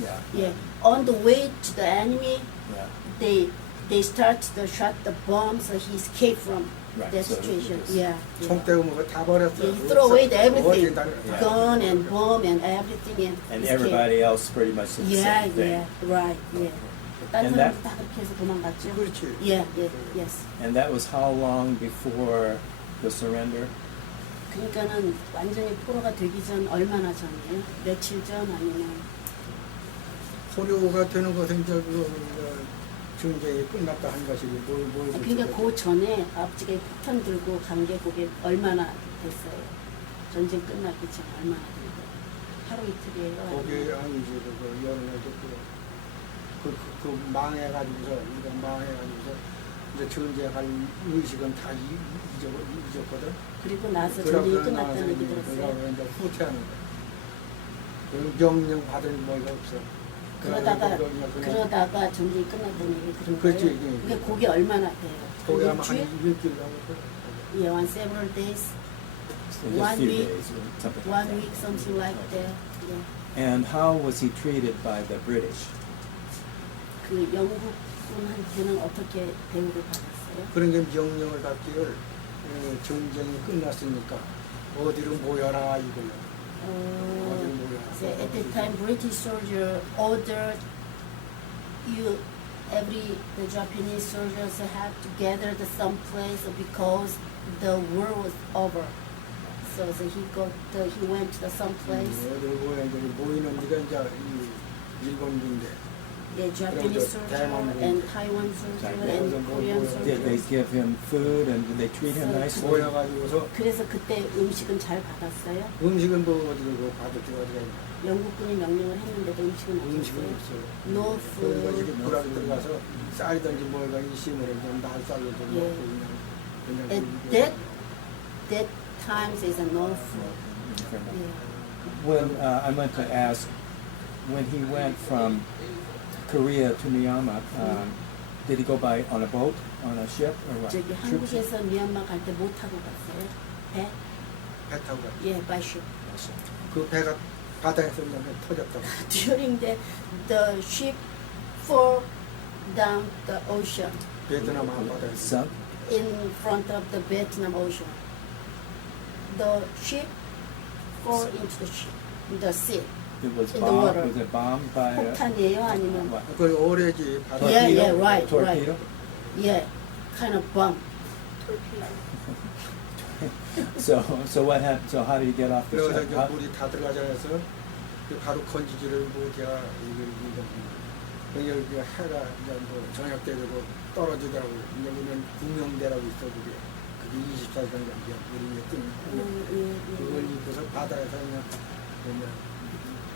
yeah. Yeah. On the way to the enemy, Yeah. they start to shot the bomb, so he escaped from Right, that so situation. it was- Yeah. 총 떼고 뭐다 버렸어. Yeah, he throw away everything, Yeah. gun and bomb and everything, And escape. everybody else pretty much did the Yeah, same thing. right, yeah. 다른 And that- 사람도 다 그렇게 해서 도망갔죠. 그렇지. Yes. And that was how long before the surrender? 그러니까는 완전히 포로가 되기 전 얼마나 전이에요? 며칠 전 아니면? 포로가 되는 것은 이제 전쟁이 끝났다 한 것이지 뭘 그러니까 그 전에 아버지가 폭탄 들고 간 게 그게 얼마나 됐어요? 전쟁 끝나기 전 얼마나 된 거예요? 하루 이틀이에요? 거기 아니지 그 여름에 그 망해가지고서 우리가 망해가지고서 이제 전쟁할 의식은 다 잊었거든. 그리고 나서 전쟁이 끝났다는 얘기 그러고 들었어요? 이제 후퇴하는 거야. 그 명령 받은 뭐가 없어. 그러다가 전쟁이 끝났다는 얘기 들은 그렇지, 거예요? 예. 그게 그게 얼마나 돼요? 거기 아마 한 일주일? 일주일 남았어. Yeah, on several days, Just a One few week. days or something one like that. week, something like that. Yeah. And how was he treated by the British? 그 영국군한테는 어떻게 대우를 받았어요? 그런 게 명령을 받기를 전쟁이 끝났으니까 어디로 모여라 이거야. So at the time, British soldier ordered the Japanese soldiers had to gather to some place because the war was over. So he went to some place. 어디로 모여 이제 모이는 데가 이제 일본인데. The Japanese soldier and Taiwan soldier and Korean Did they soldiers. give him food and did they treat him So- nicely? 모여가지고서 그래서 그때 음식은 잘 받았어요. 음식은 뭐 어디로 받을 때 어디가 있나. 영국군이 명령을 했는데도 음식은 음식은 없었어요. 없어요. No 그러니까 food. 이렇게 불안에 들어가서 쌀이든지 뭐가 이심으로 좀 날쌀로 좀 예. 먹고 그냥 At that times is a no food. Yeah. When I meant to ask, when he went from Korea to Myanmar, did he go by on a boat, on a ship, or what? 저기 한국에서 미얀마 갈 때 못 타고 갔어요. 배? 배 타고 가. 예, by ship. 그 배가 바다에서 그냥 터졌다고. During the ship fall down the ocean 베트남 앞바다에서. Sunk? in front of the Vietnam Ocean. The ship fall into the sea. It was In the bombed. water. Was it bombed by a 폭탄이에요, 아니면? what? 그걸 오래지 바다. Yeah, right. Torpedo? Yeah, kind of bomb. So what happened? So how did he get off the 그래서 ship? 이제 How- 물이 다 들어가지 않아서 그 바로 건지지를 못해야 이게 해가 이제 뭐 저녁 때 되고 떨어지더라고. 이제 보면 구명대라고 있어 그게 24시간 이제 물이 이제 뜨는 그걸 입고서 바다에서 그냥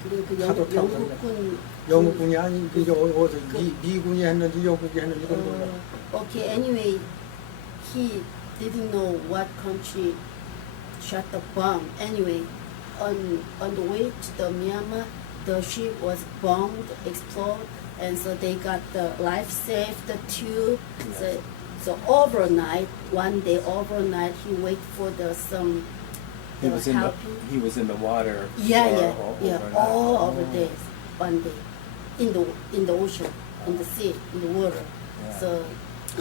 그리고 그 파도 타고 영국군 영국군이 아닌 그게 어디서 미군이 했는지 영국이 했는지 그런 몰라. Okay, anyway, he didn't know what country shot the bomb. Anyway, on the way to the Myanmar, the ship was bombed, exploded, and so they got the life saved too. So overnight, one day overnight, he waited for some He was in the helping. he was in the water. Yeah, for yeah, o- yeah, overnight. all Oh. over days, one day. in the ocean, in the sea, in the water. Yeah. So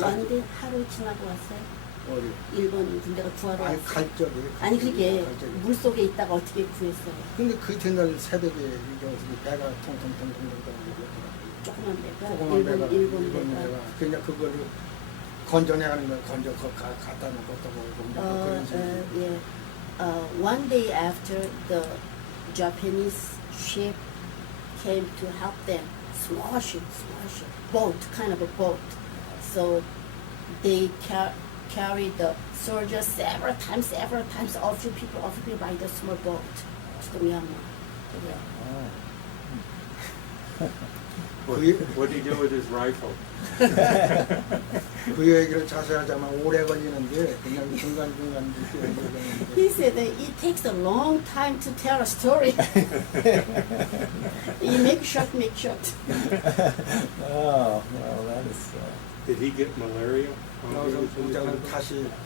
one day 하루 지나고 왔어요. 어디? 일본 군대가 구하러 아니 왔어요. 갈 적에. 아니 그렇게 갈 적에. 물 속에 있다가 어떻게 구했어요? 근데 그 이튿날 새벽에 이제 배가 통통통통 조그만 배가 조그만 배가 일본 배가. 그냥 그걸 건져내가는 거야. 갖다 놓고 또 뭐 그런 식으로. Yeah. One day after the Japanese ship came to help them, small ship, boat, kind of a boat. So they carried the soldiers several times, a few people by the small boat to the Myanmar. Yeah. What did he do with his rifle? 그 얘기를 자세하자면 오래 걸리는데 그냥 중간중간 He said that it takes a long time to tell a story. You make short. Oh, well, that is. Did he get malaria? while he 나와서 was in the 공장은 jungle?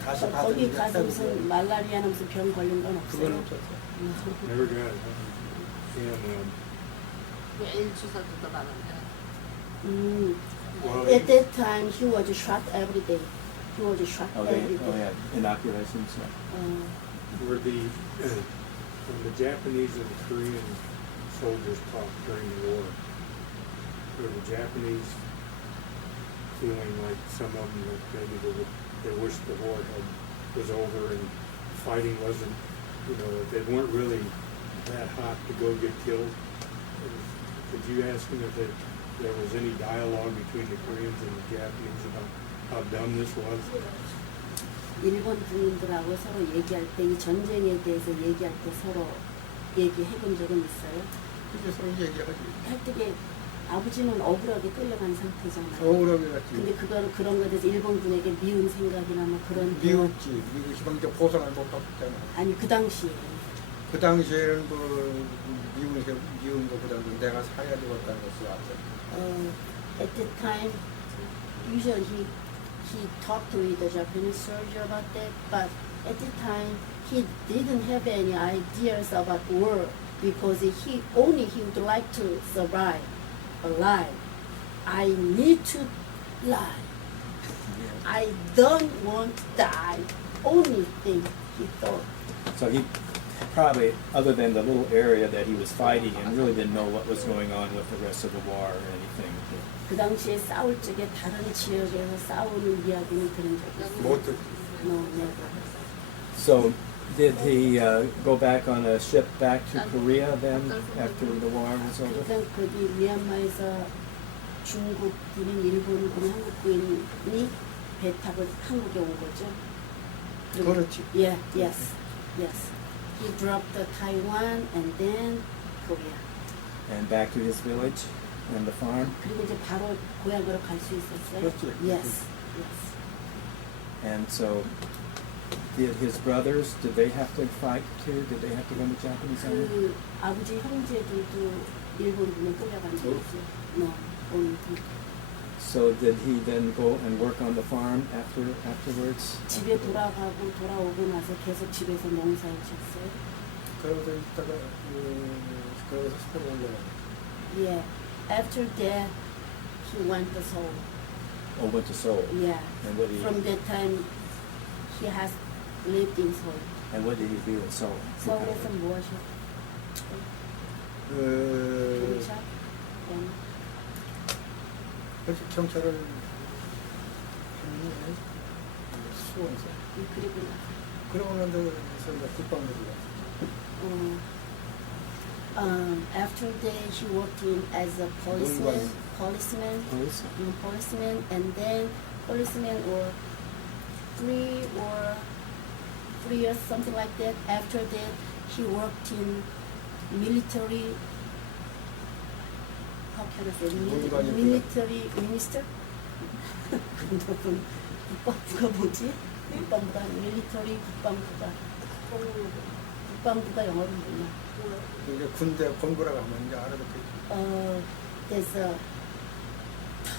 다시 거기 받은 가서 무슨 말라리아나 무슨 병 걸린 건 그건 없어요. 없었어. Never got it. huh? And 매일 주사 주다 말았네. well, At that time, he was shot every day. He was shot Oh, every they day. had inoculations. Yeah. were the when the Japanese and the Korean soldiers talked during the war, were the Japanese feeling like some of them that maybe they wished the war was over and fighting wasn't, they weren't really that hot to go get killed? Did you ask them if there was any dialogue between the Koreans and the Japanese about how dumb this was? 일본 군인들하고 서로 얘기할 때 이 전쟁에 대해서 얘기할 때 서로 얘기해 본 적은 있어요. 이제 서로 얘기하지. 할 때게 아버지는 억울하게 끌려간 상태잖아요. 억울하게 근데 갔지. 그런 거에 대해서 일본 군에게 미운 생각이나 뭐 그런 미웠지. 미국이 먼저 보상을 못 받았잖아. 아니 그 당시에 그 당시에는 미운 것보다도 내가 살아야 되겠다는 것이 왔어. at that time usually he talked with the Japanese soldier about that, but at the time he didn't have any ideas about war because he would like to survive alive. I need to lie. I don't want to die. Only thing he thought. So he probably, other than the little area that he was fighting in, really didn't know what was going on with the rest of the war or anything. 그 당시에 싸울 적에 다른 지역에서 싸우는 이야기는 들은 적이 있어요. 못 듣지. No, never. So did he go back on a ship back to Korea then after the war was over? 그러니까 거기 미얀마에서 중국군인, 일본군, 한국군이 배 타고 한국에 온 거죠. 그렇지. Yeah, yes. He dropped the Taiwan and then Korea. And back to his village and the farm? 그리고 이제 바로 고향으로 갈 수 있었어요. 그렇지. Yes. And so did his brothers, did they have to fight too? Did they have to go in the Japanese army? 그 아버지 형제들도 일본군에 끌려간 적 있어요. No, only he. So did he then go and work on the farm afterwards? 집에 돌아오고 나서 계속 집에서 농사를 지었어요. 그러고서 있다가 그러고서 서울 올라가. Yeah. After that, he went to Seoul. Or went to Seoul? Yeah. And what did he, From that time, he has lived in Seoul. and what did he do in Seoul? 서울에서 뭐 하셨어요? 경찰? 그래서 경찰을 했는데 수원서. 그리고 나서. 그러고 난 다음에 국방부로 갔어. After that, he worked as a policeman, and then policeman or 3 years, something like that. After that, he worked in military. How can I say? Military minister. 국방부가 뭐지? 국방부가 밀리터리 국방부가 영어로 뭐냐? 이제 군대 본부라고 하면 이제 알아듣겠지. There's a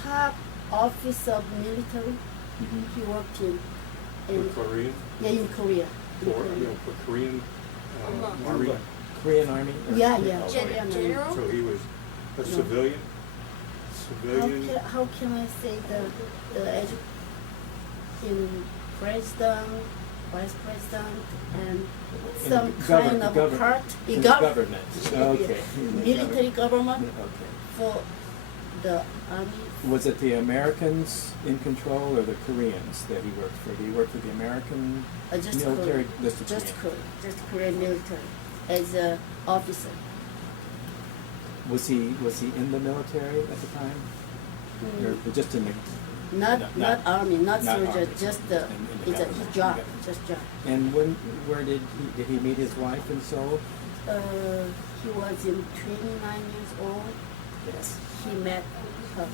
top office of military. He worked in For Korean? yeah, in Korea. For Korean Army? Korean Army? Or- Yeah. Oh, General? So he was a civilian? civilian? How can I say in president, vice president, and some In kind of govern- part in gov- government. Okay. In the military government Okay. for the army. Was it the Americans in control or the Koreans that he worked for? Did he work for the American Just military? Korean. Just Korean military as an officer. Was he in the military at the time? Or just in the? Not army, not not soldier, army, just the in the it's a government. his job, just job. And where did he meet his wife in Seoul? He was in 29 years old. Yes. He met her.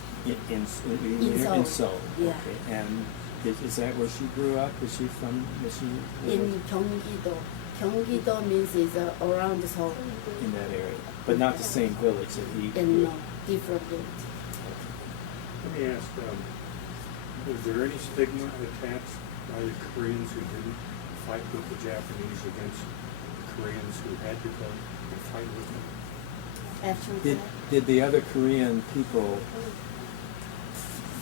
In Seoul. Seoul. Yeah. Okay. And is that where she grew up? Was she In Gyeonggi-do. Gyeonggi-do means it's around Seoul. in that area? But not the same village that he In different village. Let me ask, was there any stigma attached by the Koreans who didn't fight with the Japanese against the Koreans who had to go and fight with them? After Did, that, did the other Korean people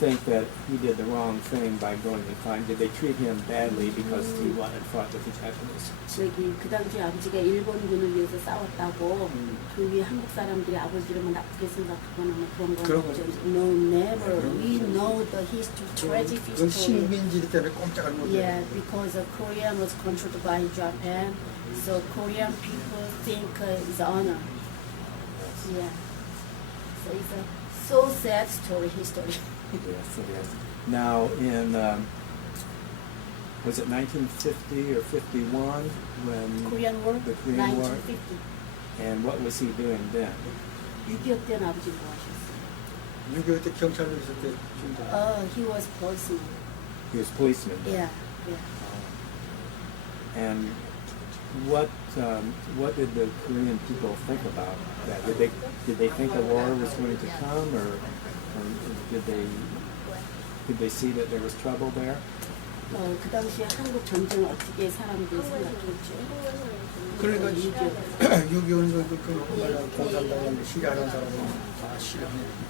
think that he did the wrong thing by going and fight? Did they treat him badly because he went and fought with the Japanese? 그 당시 아버지가 일본군을 위해서 싸웠다고 그 위에 한국 사람들이 아버지를 나쁘게 생각하거나 뭐 그런 건 그런 없죠. 건 No, never. We know the history, tragic 그건 history. 식민지 때문에 꼼짝을 못해요. Yeah, because Korea was controlled by Japan, so Korean people think it's honor. Yeah. So it's a so sad story, history. Yes, it is. Now, in was it 1950 or 51 when Korean War, the Korean War? 1950. And what was he doing then? 6.25 때는 아버지 뭐 하셨어요? 6.25 때 경찰로 있을 때 중대. He was policeman. He was a policeman. Yeah, yeah. And what did the Korean people think about that? Did they think a war was going to come, or did they see that there was trouble there? 그 당시에 한국 전쟁을 어떻게 사람들이 생각했죠? 그러니까 6.25. 6.25는 그 말하는 공산당에 싫어하는 사람은 다 싫어하는.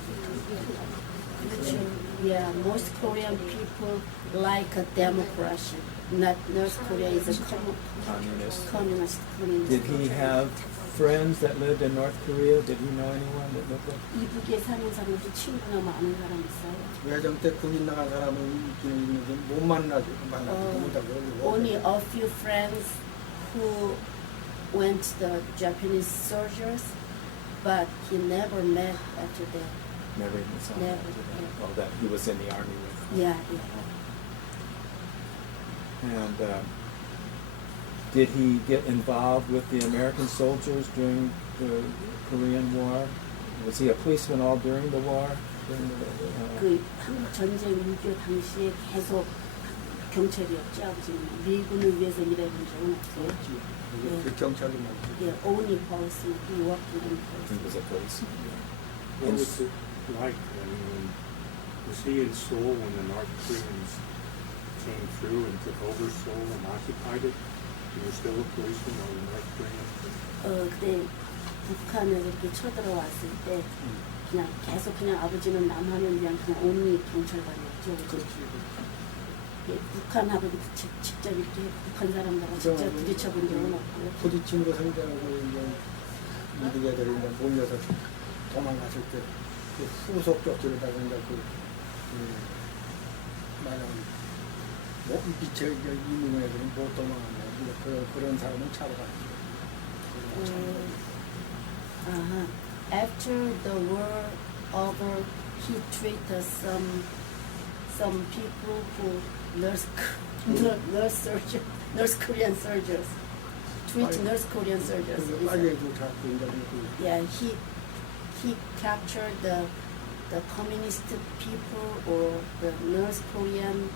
Yeah, most Korean people like a democracy. Not North Korea is a Communist. communist. Did he have friends that lived in North Korea? Did he know anyone that lived there? 이북에 사는 사람 혹시 친구나 많은 사람 있어요? 외정 때 군인 나간 사람은 있기는 있는데 못 만나고 못하고. Only a few friends who went to the Japanese soldiers, but he never met after that. Never even saw him Never, after that. yeah. Oh, that he was in the army with. Yeah, yeah. And did he get involved with the American soldiers during the Korean War? Was he a policeman all during the war? 그 한국 전쟁 6.25 당시에 계속 경찰이었죠, 아버지는. 미군을 위해서 일해본 적은 없어요. 그 경찰이 많지. Yeah, only policeman. He worked in He policeman. was a policeman. What was it like? I mean, was he in Seoul when the North Koreans came through and took over Seoul and occupied it? He was still a policeman while the North Koreans? 그때 북한을 이렇게 쳐들어왔을 때 그냥 계속 그냥 아버지는 남한을 위한 그냥 only 경찰관이었죠. 그렇지. 예, 북한하고 직접 이렇게 북한 사람들하고 직접 부딪혀본 적은 없고요. 부딪힌 거 상대하고 이제 미국 애들이 이제 몰려서 도망갔을 때 그 후속 격투로다가 이제 말하면 뭐 미쳐 이민 애들은 못 도망갔네. 그런 사람은 차로 갔지. After the war over, he treated some people who nurse Korean soldiers. Treat nurse Korean soldiers. 그래서 빨리 그 잡고 이제 Yeah, he captured the communist people or the North Korean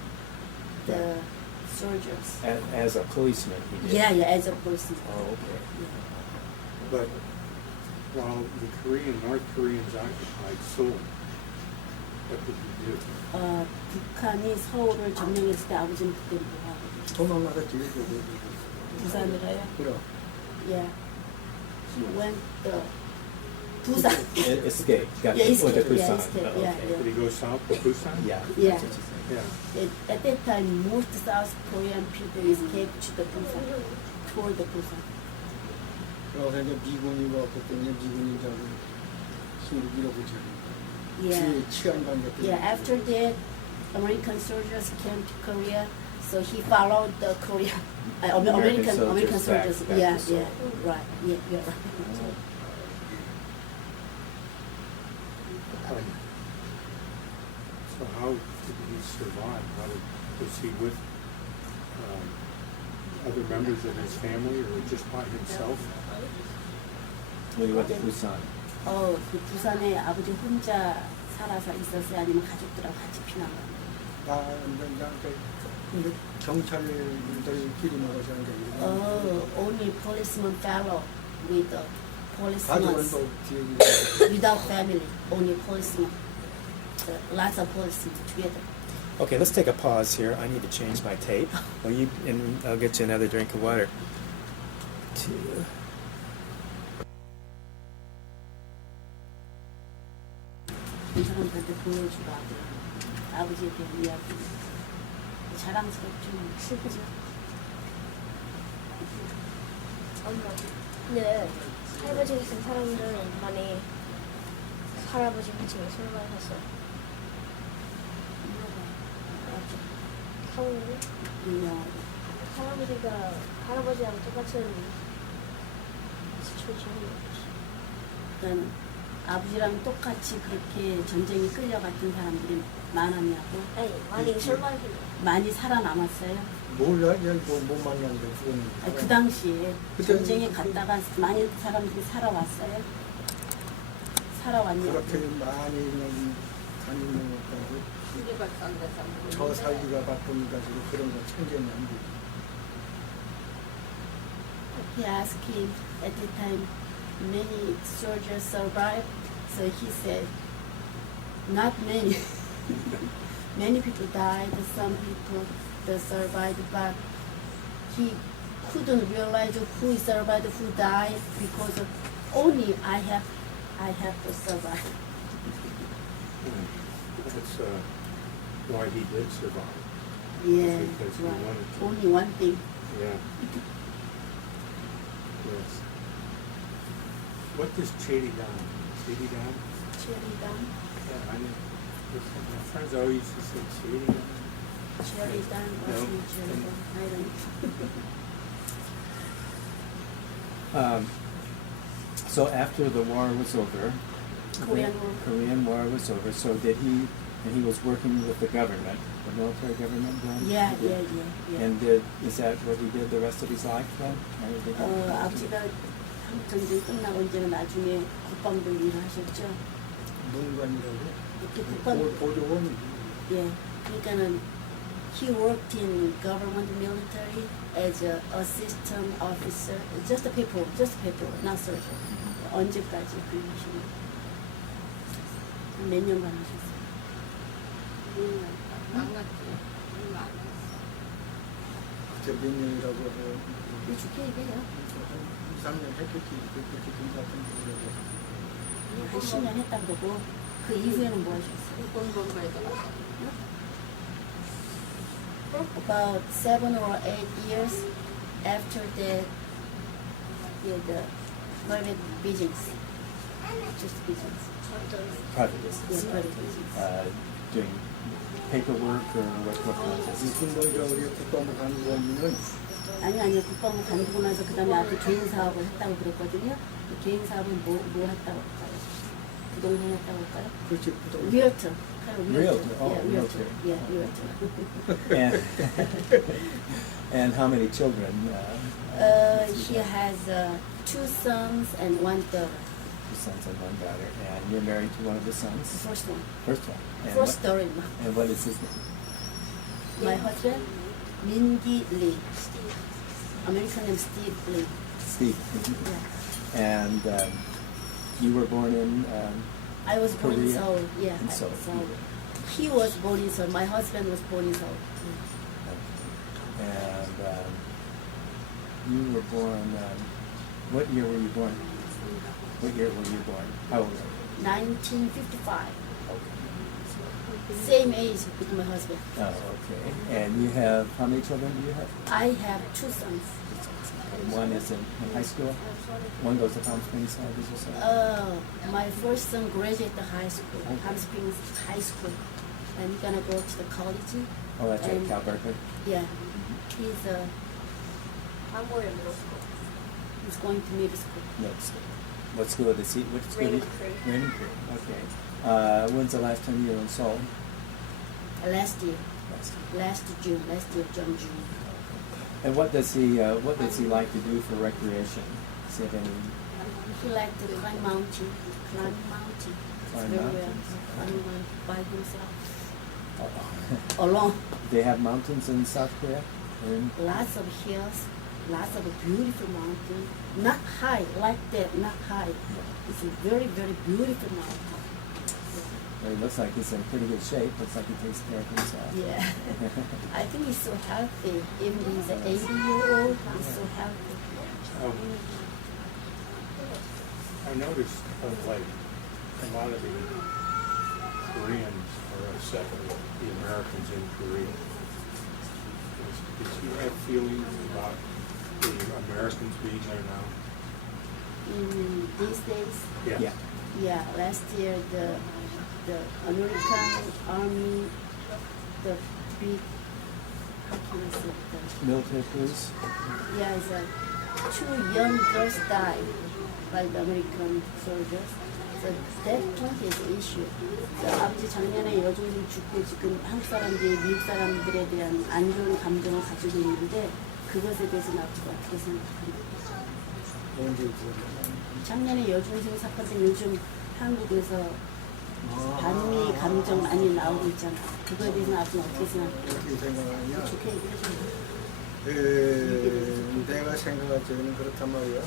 soldiers. As a policeman, he did. Yeah, as a policeman. Oh, okay. But while the North Koreans occupied Seoul, what did he do? 북한이 서울을 점령했을 때 아버지는 그때 뭐 하고 도망가서 뒤에 부산으로요? 그래. Yeah. He went the Busan. Escape. Got Yeah, with the escape, yeah, Busan. escape, Oh, yeah, okay. yeah. Did he go south to Busan? Yeah. Yeah. That's what you said. Yeah. At that time, most South Korean people escaped to the Busan, toward the Busan. 그래서 이제 미군이 왔기 때문에 미군이 저기 힘을 밀어붙여야 Yeah. 뒤에 치안 관계 때문에. Yeah, after that, American soldiers came to Korea, so he followed the Korean, American soldiers. back Yeah, to Seoul. yeah, right. Yeah, you're right. So how did he survive? Was he with other members of his family or just by himself? When he went to Busan. 그 부산에 아버지 혼자 살아서 있었어요? 아니면 가족들하고 같이 피난 거예요? 근데 경찰들끼리 먹어서 하는 게 아니고 Only policeman fellow with the 가족은 policemen 또 뒤에 without family, only policemen. So lots of policemen together. Okay, let's take a pause here. I need to change my tape. And I'll get you another drink of water. Two. 이 사람들한테 보여주고 아버지에 대한 이야기. 자랑스럽지만 슬프죠. 엄마. 근데 할아버지 같은 사람들은 많이 할아버지 같이 술 많이 샀어요. 서울에 유명하고. 할아버지가 할아버지랑 똑같은 시츄에이션이 그러니까 아버지랑 똑같이 그렇게 전쟁에 끌려갔던 사람들이 많았냐고. 아니 많이 술 많이 샀어요. 많이 살아남았어요. 몰라 그냥 못 만났는데 그거는 아니, 그 당시에 그때 전쟁에 갔다가 많이 사람들이 살아왔어요. 살아왔냐고. 그렇게 많이 그냥 다니는 것까지 수리발산돼서 저 살기가 바쁘니까 지금 그런 거 챙기면 안 돼. He asked him at the time, many soldiers survived. So he said, not many. Many people died, some people that survived, but he couldn't realize who survived, who died, because only I have to survive. That's why he did survive. Yeah, Because he right. wanted to. Only one thing. Yeah. Yes. What does Chedi down? Chedi down? Cherry down, Yeah, I know. My friends always used to say Chedi down. cherry down, No. what's cherry down? I don't know. So after the war was over, Korean War. Korean War was over. So did he? And he was working with the government, the military government then. Yeah. And is that what he did the rest of his life then? Or did he- 아버지가 한국 전쟁 끝나고 이제는 나중에 국방부 일을 하셨죠. 문관이라고 이렇게 국방 보조원 예, 그러니까는 he worked in government military as a assistant officer, just a paper, not soldier. 언제까지 그러시는? 몇 년간 하셨어요? 안 갔지. 얼마 안 갔어. 그때 몇 년이라고 해서 좋게 얘기해요. 2, 3년 했겠지 그렇게 된 것 같은데 한 10년 했다 그러고 그 이후에는 뭐 하셨어요? 일본 본부에서 갔어. About 7 or 8 years after that, yeah, the private business, just business, Private business. yeah, private business. Doing paperwork or what kind of business? 무슨 먼저 우리 국방부 간부원은 아니요, 국방부 관두고 나서 그 다음에 앞에 개인 사업을 했다고 그랬거든요. 그 개인 사업은 뭐 했다고 할까요? 부동산 했다고 할까요? 그렇지 부동 Realtor. Realtor, oh, Yeah, realtor. realtor. Yeah, realtor. And how many children? He has 2 sons and 1 daughter. 2 sons and 1 daughter. And you're married to one of the sons? The first one. First one. And First what, daughter-in-law. and what is his name? My husband, Mingi Lee. American name Steve Lee. Steve. Yeah. And you were born in I was born in Korea? Seoul. Yeah. In Seoul. He was born in Seoul. My husband was born in Seoul. And you were born, what year were you born? What year were you born? How old are you? 1955. Okay. Same age with my husband. Oh, okay. And you have, how many children do you have? I have 2 sons. And one is in high school? One goes to Palm Springs, did you say? My first son graduated high school, Palm Springs High School, and he's gonna go to the college. Oh, that's right, and- Cal Berkeley. Yeah, he's Hamburg Middle School. he's going to middle school. Middle school. What school did he, which school? Raymond did- Creek. Raymond Creek, okay. When's the last time you were in Seoul? Last year, Last year. June. And what does he like to do for recreation? Does he have any? He liked to climb mountain. It's Climb very mountains. well. Climbing by himself. Oh. Alone. They have mountains in South Korea? In, Lots of hills, lots of beautiful mountains. Not high like that, not high. It's a very, very beautiful mountain. well, he looks like he's in pretty good shape. Looks like he takes care of himself. Yeah. I think he's so healthy. Even he's an 80-year-old, he's so healthy. I noticed of late, a lot of the Koreans are upset with the Americans in Korea. Does he have feelings about the Americans being there now? In these days, Yeah. yeah, last year the American army, the big, how can I say that? Military police? Yeah, it's 2 young girls died by the American soldiers. So that point is an issue. So 아버지 작년에 여중생 죽고 지금 한국 사람들이 미국 사람들에 대한 안 좋은 감정을 가지고 있는데 그것에 대해서는 아버지가 어떻게 생각합니까? 언제 있었나? 작년에 여중생 사건 때 요즘 한국에서 반미 감정 많이 나오고 있잖아. 그거에 대해서는 아버지는 어떻게 생각해요? 어떻게 생각하냐? 좋게 얘기해줘요. 내가 생각할 때는 그렇단 말이야.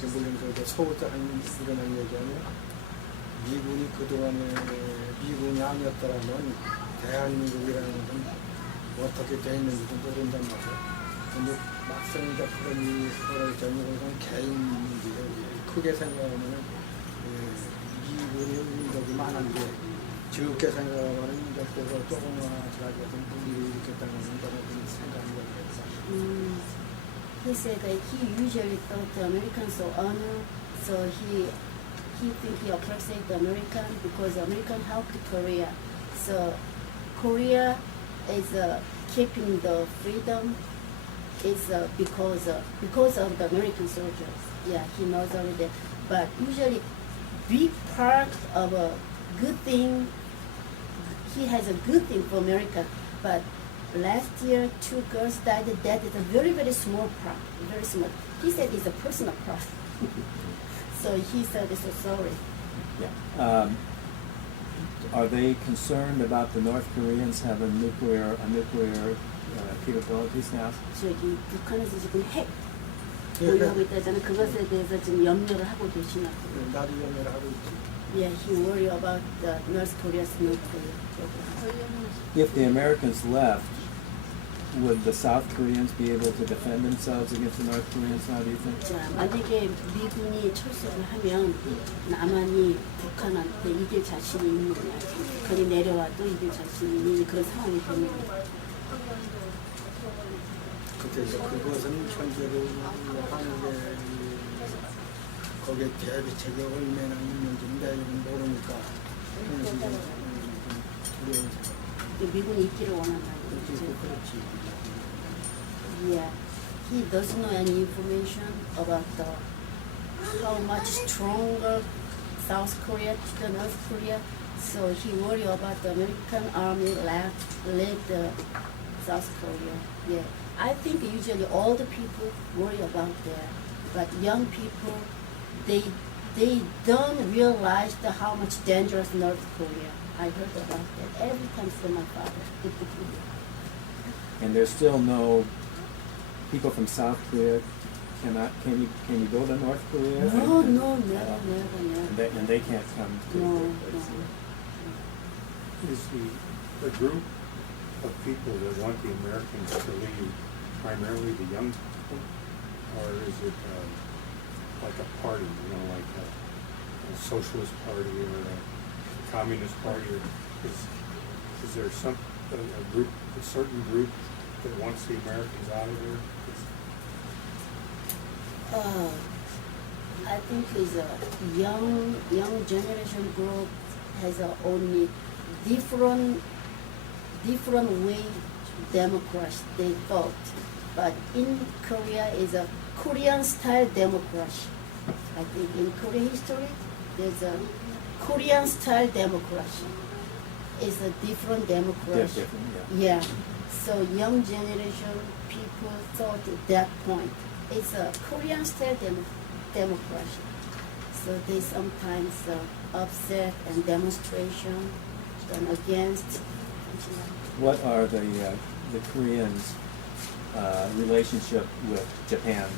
물론 그 서울대 일어난 얘기하면 미군이 그동안에 미군이 아니었더라면 대한민국이라는 것은 어떻게 돼 있는지도 모른단 말이야. 근데 막상 이제 그런 일을 전역은 개인 문제예요. 크게 생각하면 미군이 운동이 많은데 적게 생각하면 이제 그거 조금만하더라도 무리를 일으켰다는 그런 생각인 거겠다. He said that he usually thought the Americans so honor, so he think he appreciate the American because American helped Korea. So Korea is keeping the freedom is because of the American soldiers. Yeah, he knows already that. But usually, big part of a good thing, he has a good thing for America. But last year, 2 girls died. That is a very, very small part, very small. He said it's a personal part. So he said he's so sorry. Yeah. Are they concerned about the North Koreans having nuclear capabilities now? 저기 북한에서 지금 핵 보유하고 있다잖아요. 그것에 대해서 지금 염려를 하고 계시나 봐요. 나도 연애를 하고 있지. Yeah, he worry about the North Korea's nuclear program. If the Americans left, would the South Koreans be able to defend themselves against the North Koreans now, do you think? 자, 만약에 미군이 철수를 하면 남한이 북한한테 이길 자신이 있느냐, 북한이 내려와도 이길 자신이 있는 그런 상황이 되는 그래서 그것은 현재로 한국에 거기에 대비책이 얼마나 있는지 내용은 모르니까 두려운 생각. 미군이 있기를 원한다는 거죠. 그렇지. Yeah, he doesn't know any information about how much stronger South Korea to the North Korea. So he worry about the American army led the South Korea. Yeah, I think usually all the people worry about that, but young people, they don't realize how much dangerous North Korea. I heard about that every time from my father. And there's still no people from South Korea can you go to North Korea? No, And- never. And they can't come to No, the no. Is the group of people that want the Americans to leave primarily the young people, or is it like a party, like Socialist Party or a Communist Party? Or is there a certain group that wants the Americans out of there? I think it's a young generation group has a only different way democracy they thought, but in Korea is a Korean style democracy. I think in Korean history there's a Korean style democracy. It's a different democracy. Yeah. So young generation people thought at that point it's a Korean style democracy. So they sometimes upset and demonstration done against. What are the Koreans' relationship with Japan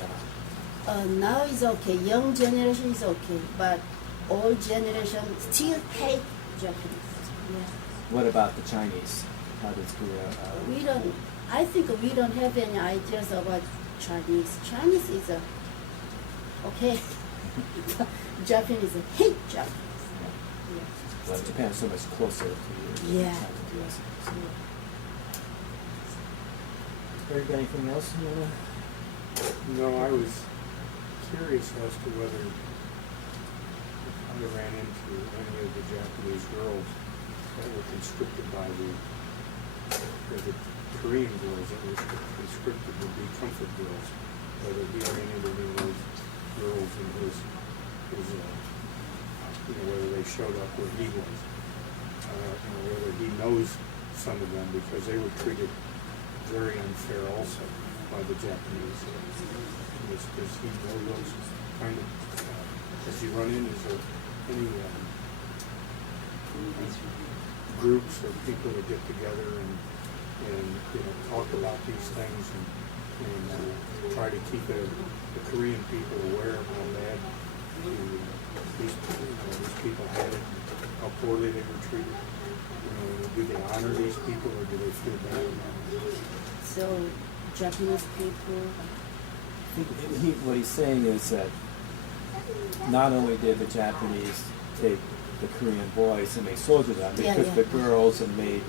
now? Now it's okay. Young generation is okay, but old generation still hate Japanese. Yeah. What about the Chinese? How does Korea? We don't. I think we don't have any ideas about Chinese. Chinese is okay. Japanese hate Japanese. Yeah. Well, Japan is so much closer to you. Yeah. Yes. Eric, anything else you wanna? No, I was curious as to whether I ran into any of the Japanese girls that were conscripted by the Korean girls that were conscripted to be comfort girls. Whether he ran into any of those girls in his whether they showed up where he was, whether he knows some of them, because they were treated very unfair also by the Japanese. Does he know those kind of, does he run in, is there any groups or people that get together and talk about these things and try to keep the Korean people aware of how bad these people had it, how poorly they were treated? Do they honor these people or do they feel bad about them? So Japanese people. What he's saying is that not only did the Japanese take the Korean boys and make soldiers out, they took the girls and made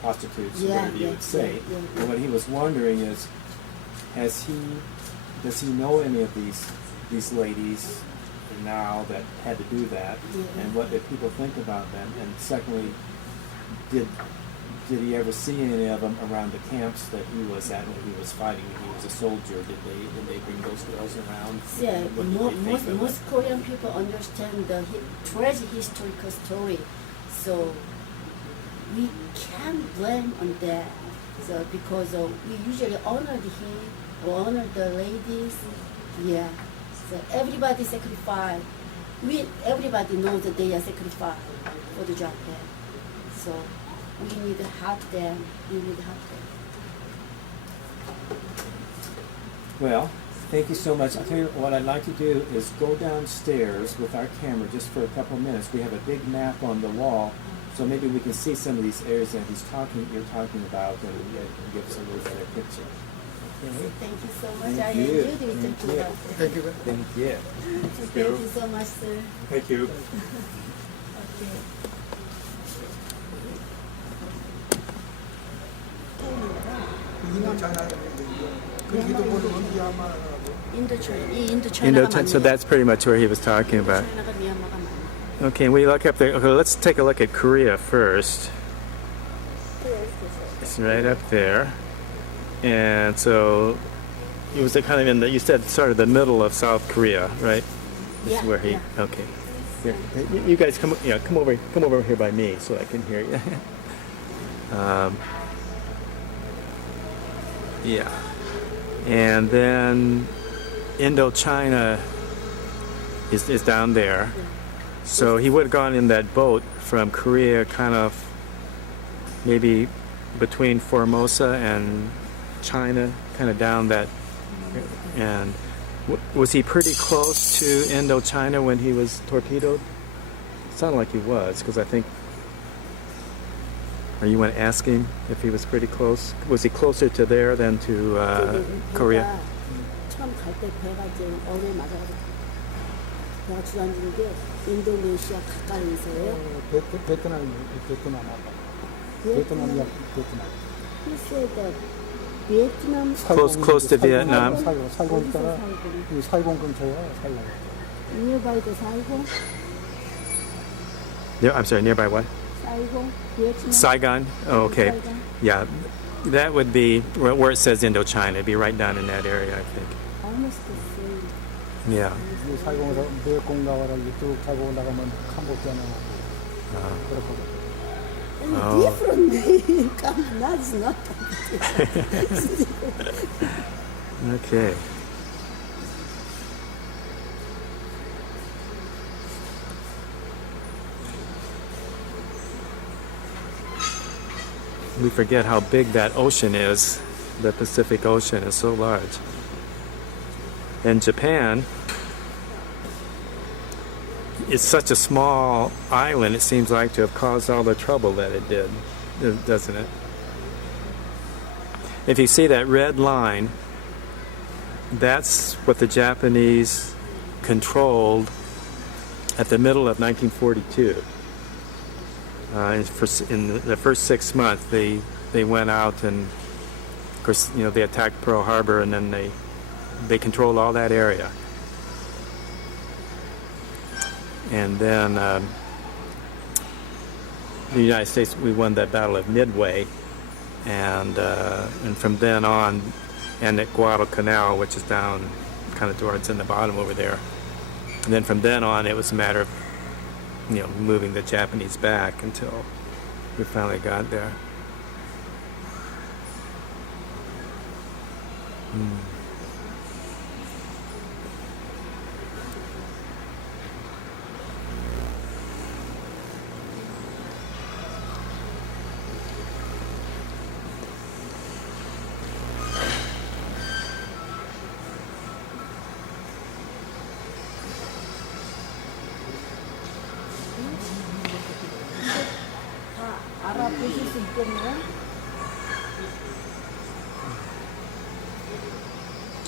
prostitutes, whatever you would say. And what he was wondering is, does he know any of these ladies now that had to do that, and what did people think about them? And secondly, did he ever see any of them around the camps that he was at when he was fighting, when he was a soldier? Did they bring those girls around? Yeah, most Korean people understand the tragic historical story, so we can't blame on that. So because we usually honor him or honor the ladies, yeah. So everybody sacrifice. Everybody knows that they are sacrificed for the Japan. So we need to help them. Well, thank you so much. I'll tell you what I'd like to do is go downstairs with our camera just for a couple of minutes. We have a big map on the wall, so maybe we can see some of these areas that you're talking about, and give us a little better picture. Okay. Thank you so much. Thank I you. enjoyed it. Thank you. Thank you. Thank you. Thank you so much, sir. Thank you. Okay. Indochina. So that's pretty much where he was talking about. Okay, we look up there. Okay, let's take a look at Korea first. It's right up there. And so it was kind of in the, you said sort of the middle of South Korea, right? This is where he, okay. Here, you guys come over here by me so I can hear you. Yeah. And then Indochina is down there. So he would have gone in that boat from Korea, kind of maybe between Formosa and China, kind of down that. And was he pretty close to Indochina when he was torpedoed? It sounded like he was, because I think. Or you want to ask him if he was pretty close? Was he closer to there than to Korea? 배가 주저앉은 게 인도네시아 가까이서요. 베트남 베트남. He said that Vietnam Close to Vietnam. 살고 있잖아. 이 살공 근처야, 살공. nearby the Saigon. I'm sorry, nearby what? Saigon, Vietnam. Saigon? Oh, okay. Saigon. Yeah, that would be where it says Indochina. It'd be right down in that area, I think. Almost the same. Yeah. 이 살공에서 매공 나와라 이쪽 타고 나가면 캄보디아 나오고 그렇고. Oh. Different. That's not. Okay. We forget how big that ocean is. The Pacific Ocean is so large. And Japan is such a small island, it seems like to have caused all the trouble that it did, doesn't it? If you see that red line, that's what the Japanese controlled at the middle of 1942. In the first 6 months, they went out and, of course, you know, they attacked Pearl Harbor, and then they controlled all that area. And then the United States, we won that Battle of Midway, and from then on, and at Guadalcanal, which is down kind of towards in the bottom over there. And then from then on, it was a matter of, you know, moving the Japanese back until we finally got there. 알아보실 수 있겠네요.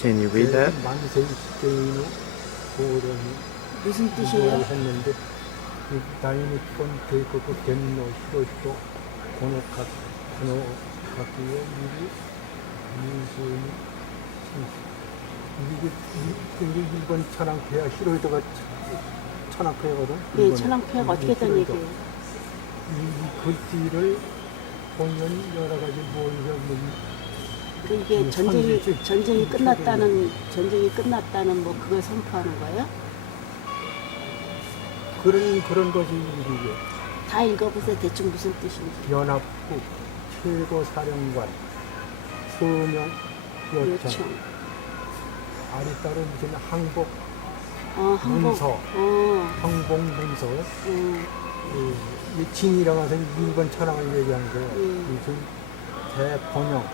Can you read that? 만 세계인의 고령이 무슨 뜻이에요? 했는데 이 다이니 폰 대국의 덴노 히로시토 고노카키의 미리 민수인이 이게 일본 천황폐하 히로시토가 천황폐하거든. 예, 천황폐하가 어떻게 했다는 얘기예요? 이 글씨를 보면 여러 가지 이게 전쟁이 끝났다는 뭐 그걸 선포하는 거예요? 그런 것이 이게 다 읽어보세요. 대충 무슨 뜻인지. 연합국 최고사령관 서명 요청 아리 따로 무슨 항복 문서 항복 문서 이 진이라고 해서 일본 천황을 얘기하는 거예요. 이 대번영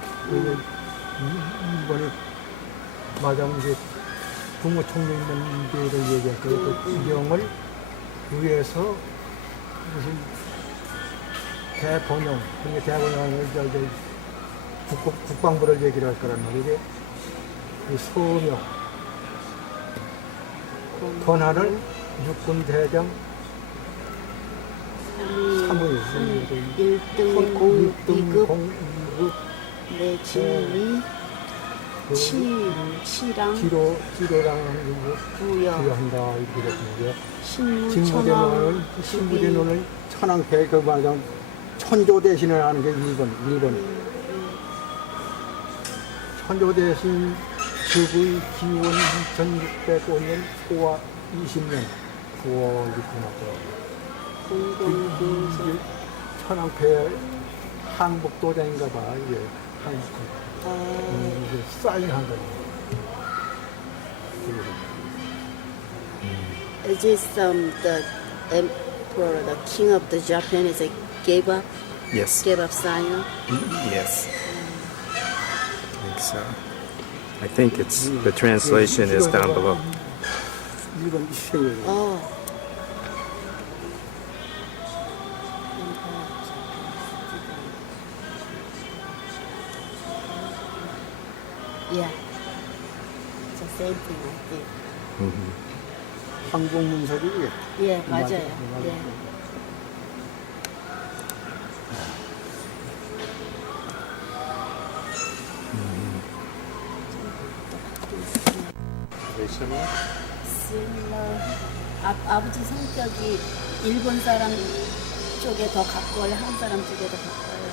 일본이 마장 이제 국무총리 있는 데를 얘기할 거예요. 그 지령을 위해서 무슨 대번영, 그게 대번영을 국방부를 얘기를 할 거란 말이에요. 이게 이 서명, 권한을 육군 대장 3위, 1등 2급 내지 치랑 지로랑 부여한다 이렇게 됐는데 신부전을 천황폐 그 말하자면 천조 대신을 하는 게 일본 천조 대신 즉의 기원 2605년 5월 20년 9월 이렇게 나더라고요. 천황폐 항복도장인가 봐 이게 항복. 이게 사인한 거예요. Is this the emperor, the king of the Japan, is it gave up Yes. sign? Yes. I think so. I think it's the translation is down below. 일본 시행이에요. Oh. Yeah. It's the same thing, I think. 황봉문석이 예, 맞아요. 맞아요. 예. Are they similar? 아버지 성격이 일본 사람 쪽에 더 가까워요, 한국 사람 쪽에 더 가까워요.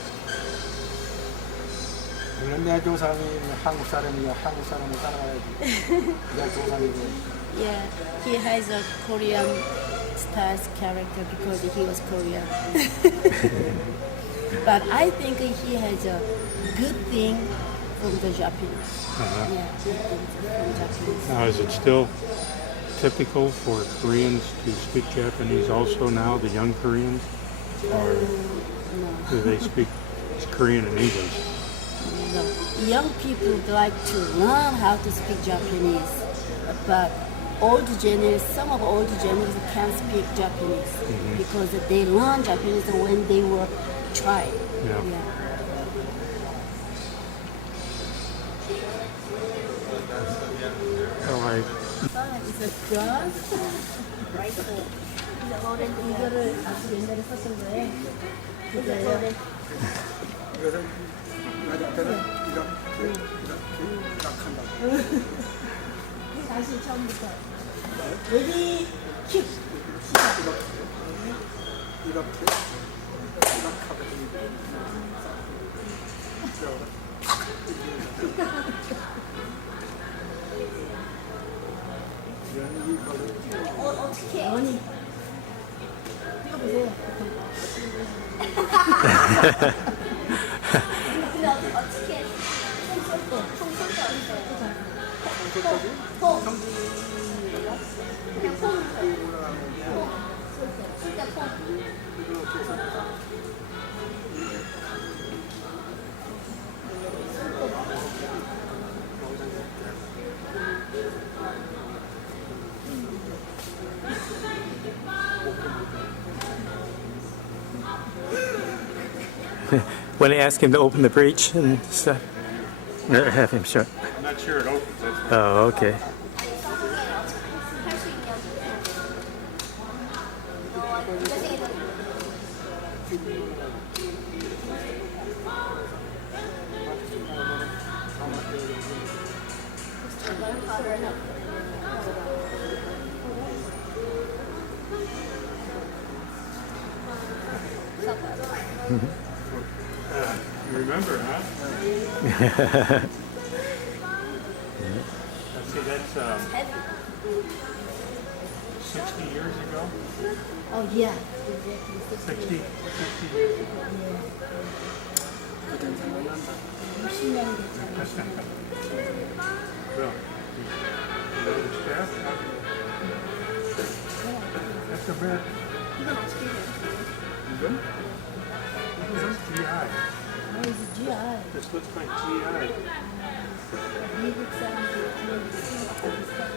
물론 내 조상이 한국 사람이야 한국 사람을 따라가야지. 내 조상이고. Yeah, he has a Korean style character because he was Korean. But I think he has a good thing from the Japanese. Uh-huh. Yeah, good things from Japanese. Now, is it still typical for Koreans to speak Japanese also now, the young Koreans? Or No, do they speak Korean and English? no. Young people like to learn how to speak Japanese, but some of old generation can't speak Japanese because they learn Japanese when they were child. Yeah. Oh, It's a gun. Rifle. 이거를 아주 옛날에 썼던 거예요. 그거요. 이것은 맞을 때는 이렇게 딱 한다. 다시 처음부터. 레디 킥. 이렇게 하고 어떻게? 어머니. 이거 보세요. 근데 어떻게? 총쏠때 어디서요? 통. 그냥 통. 쏠때 통. When I ask him to open the breech and stuff, have him show. I'm not sure it opens. That's Oh, okay. You remember, huh? See, that's 60 years ago. Oh yeah. 60 years ago. 그땐 생각난다. 60년 됐잖아요. Well, you know the staff? That's American. 이건 어떻게 해요? 이건 That's GI. 이제 GI. This looks like GI. 미국 사람들 그런 생각하고 비슷하게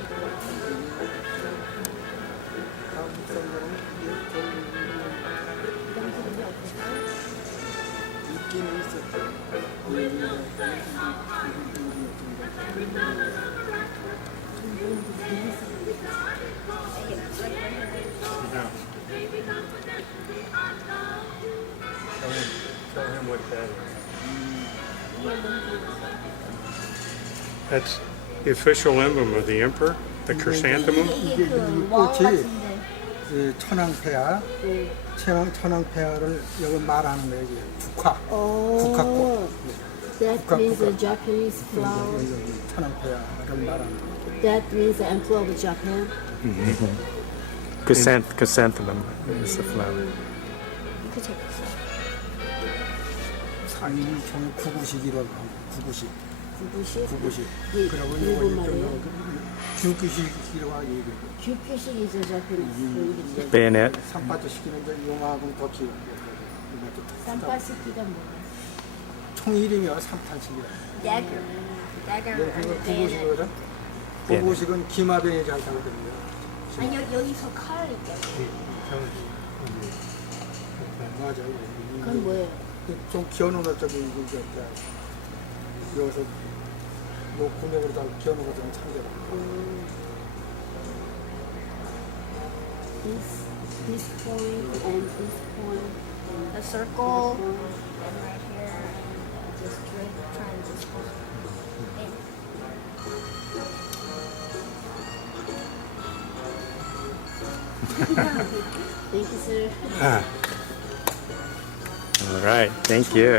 한국 사람들은 부담스러운 게 없었어요? 있기는 있었죠. Yeah. Tell him what that is. That's the official emblem of the emperor, the chrysanthemum. 이게 그 이 왕 꽃이 같은데. 이 천황폐하, 천황폐하를 여기 말하는 거예요. 이게 국화꽃. That means the Japanese flower. 여기 천황폐하를 말하는 거예요. That means the emperor of Japan. Chrysanthemum is the flower. 이거 재밌어. 상인이 총 구구식이라고 하고 구구식. 구구식. 그리고 일본 이거 말이에요? 규규식이라고 하고 이게 규표식이죠, Japanese. Bayonet. 산파트 시키는 데 용하고 더 키워. 쌈바시키가 뭐야? 총 이름이요 삼탄식이야. Dagger. Dagger. 그거 and bayonet. 구구식이거든. 구구식은 기마변이 잘 타거든요. 아니 여기서 칼 있잖아. 맞아요. 그건 뭐예요? 좀 기어놓은 저기 이제 여기서 뭐 구멍으로 다 기어놓은 거 좀 참겨라. this point and this point. The circle and right here and just try and dispose in. Thank you, sir. All right, thank you.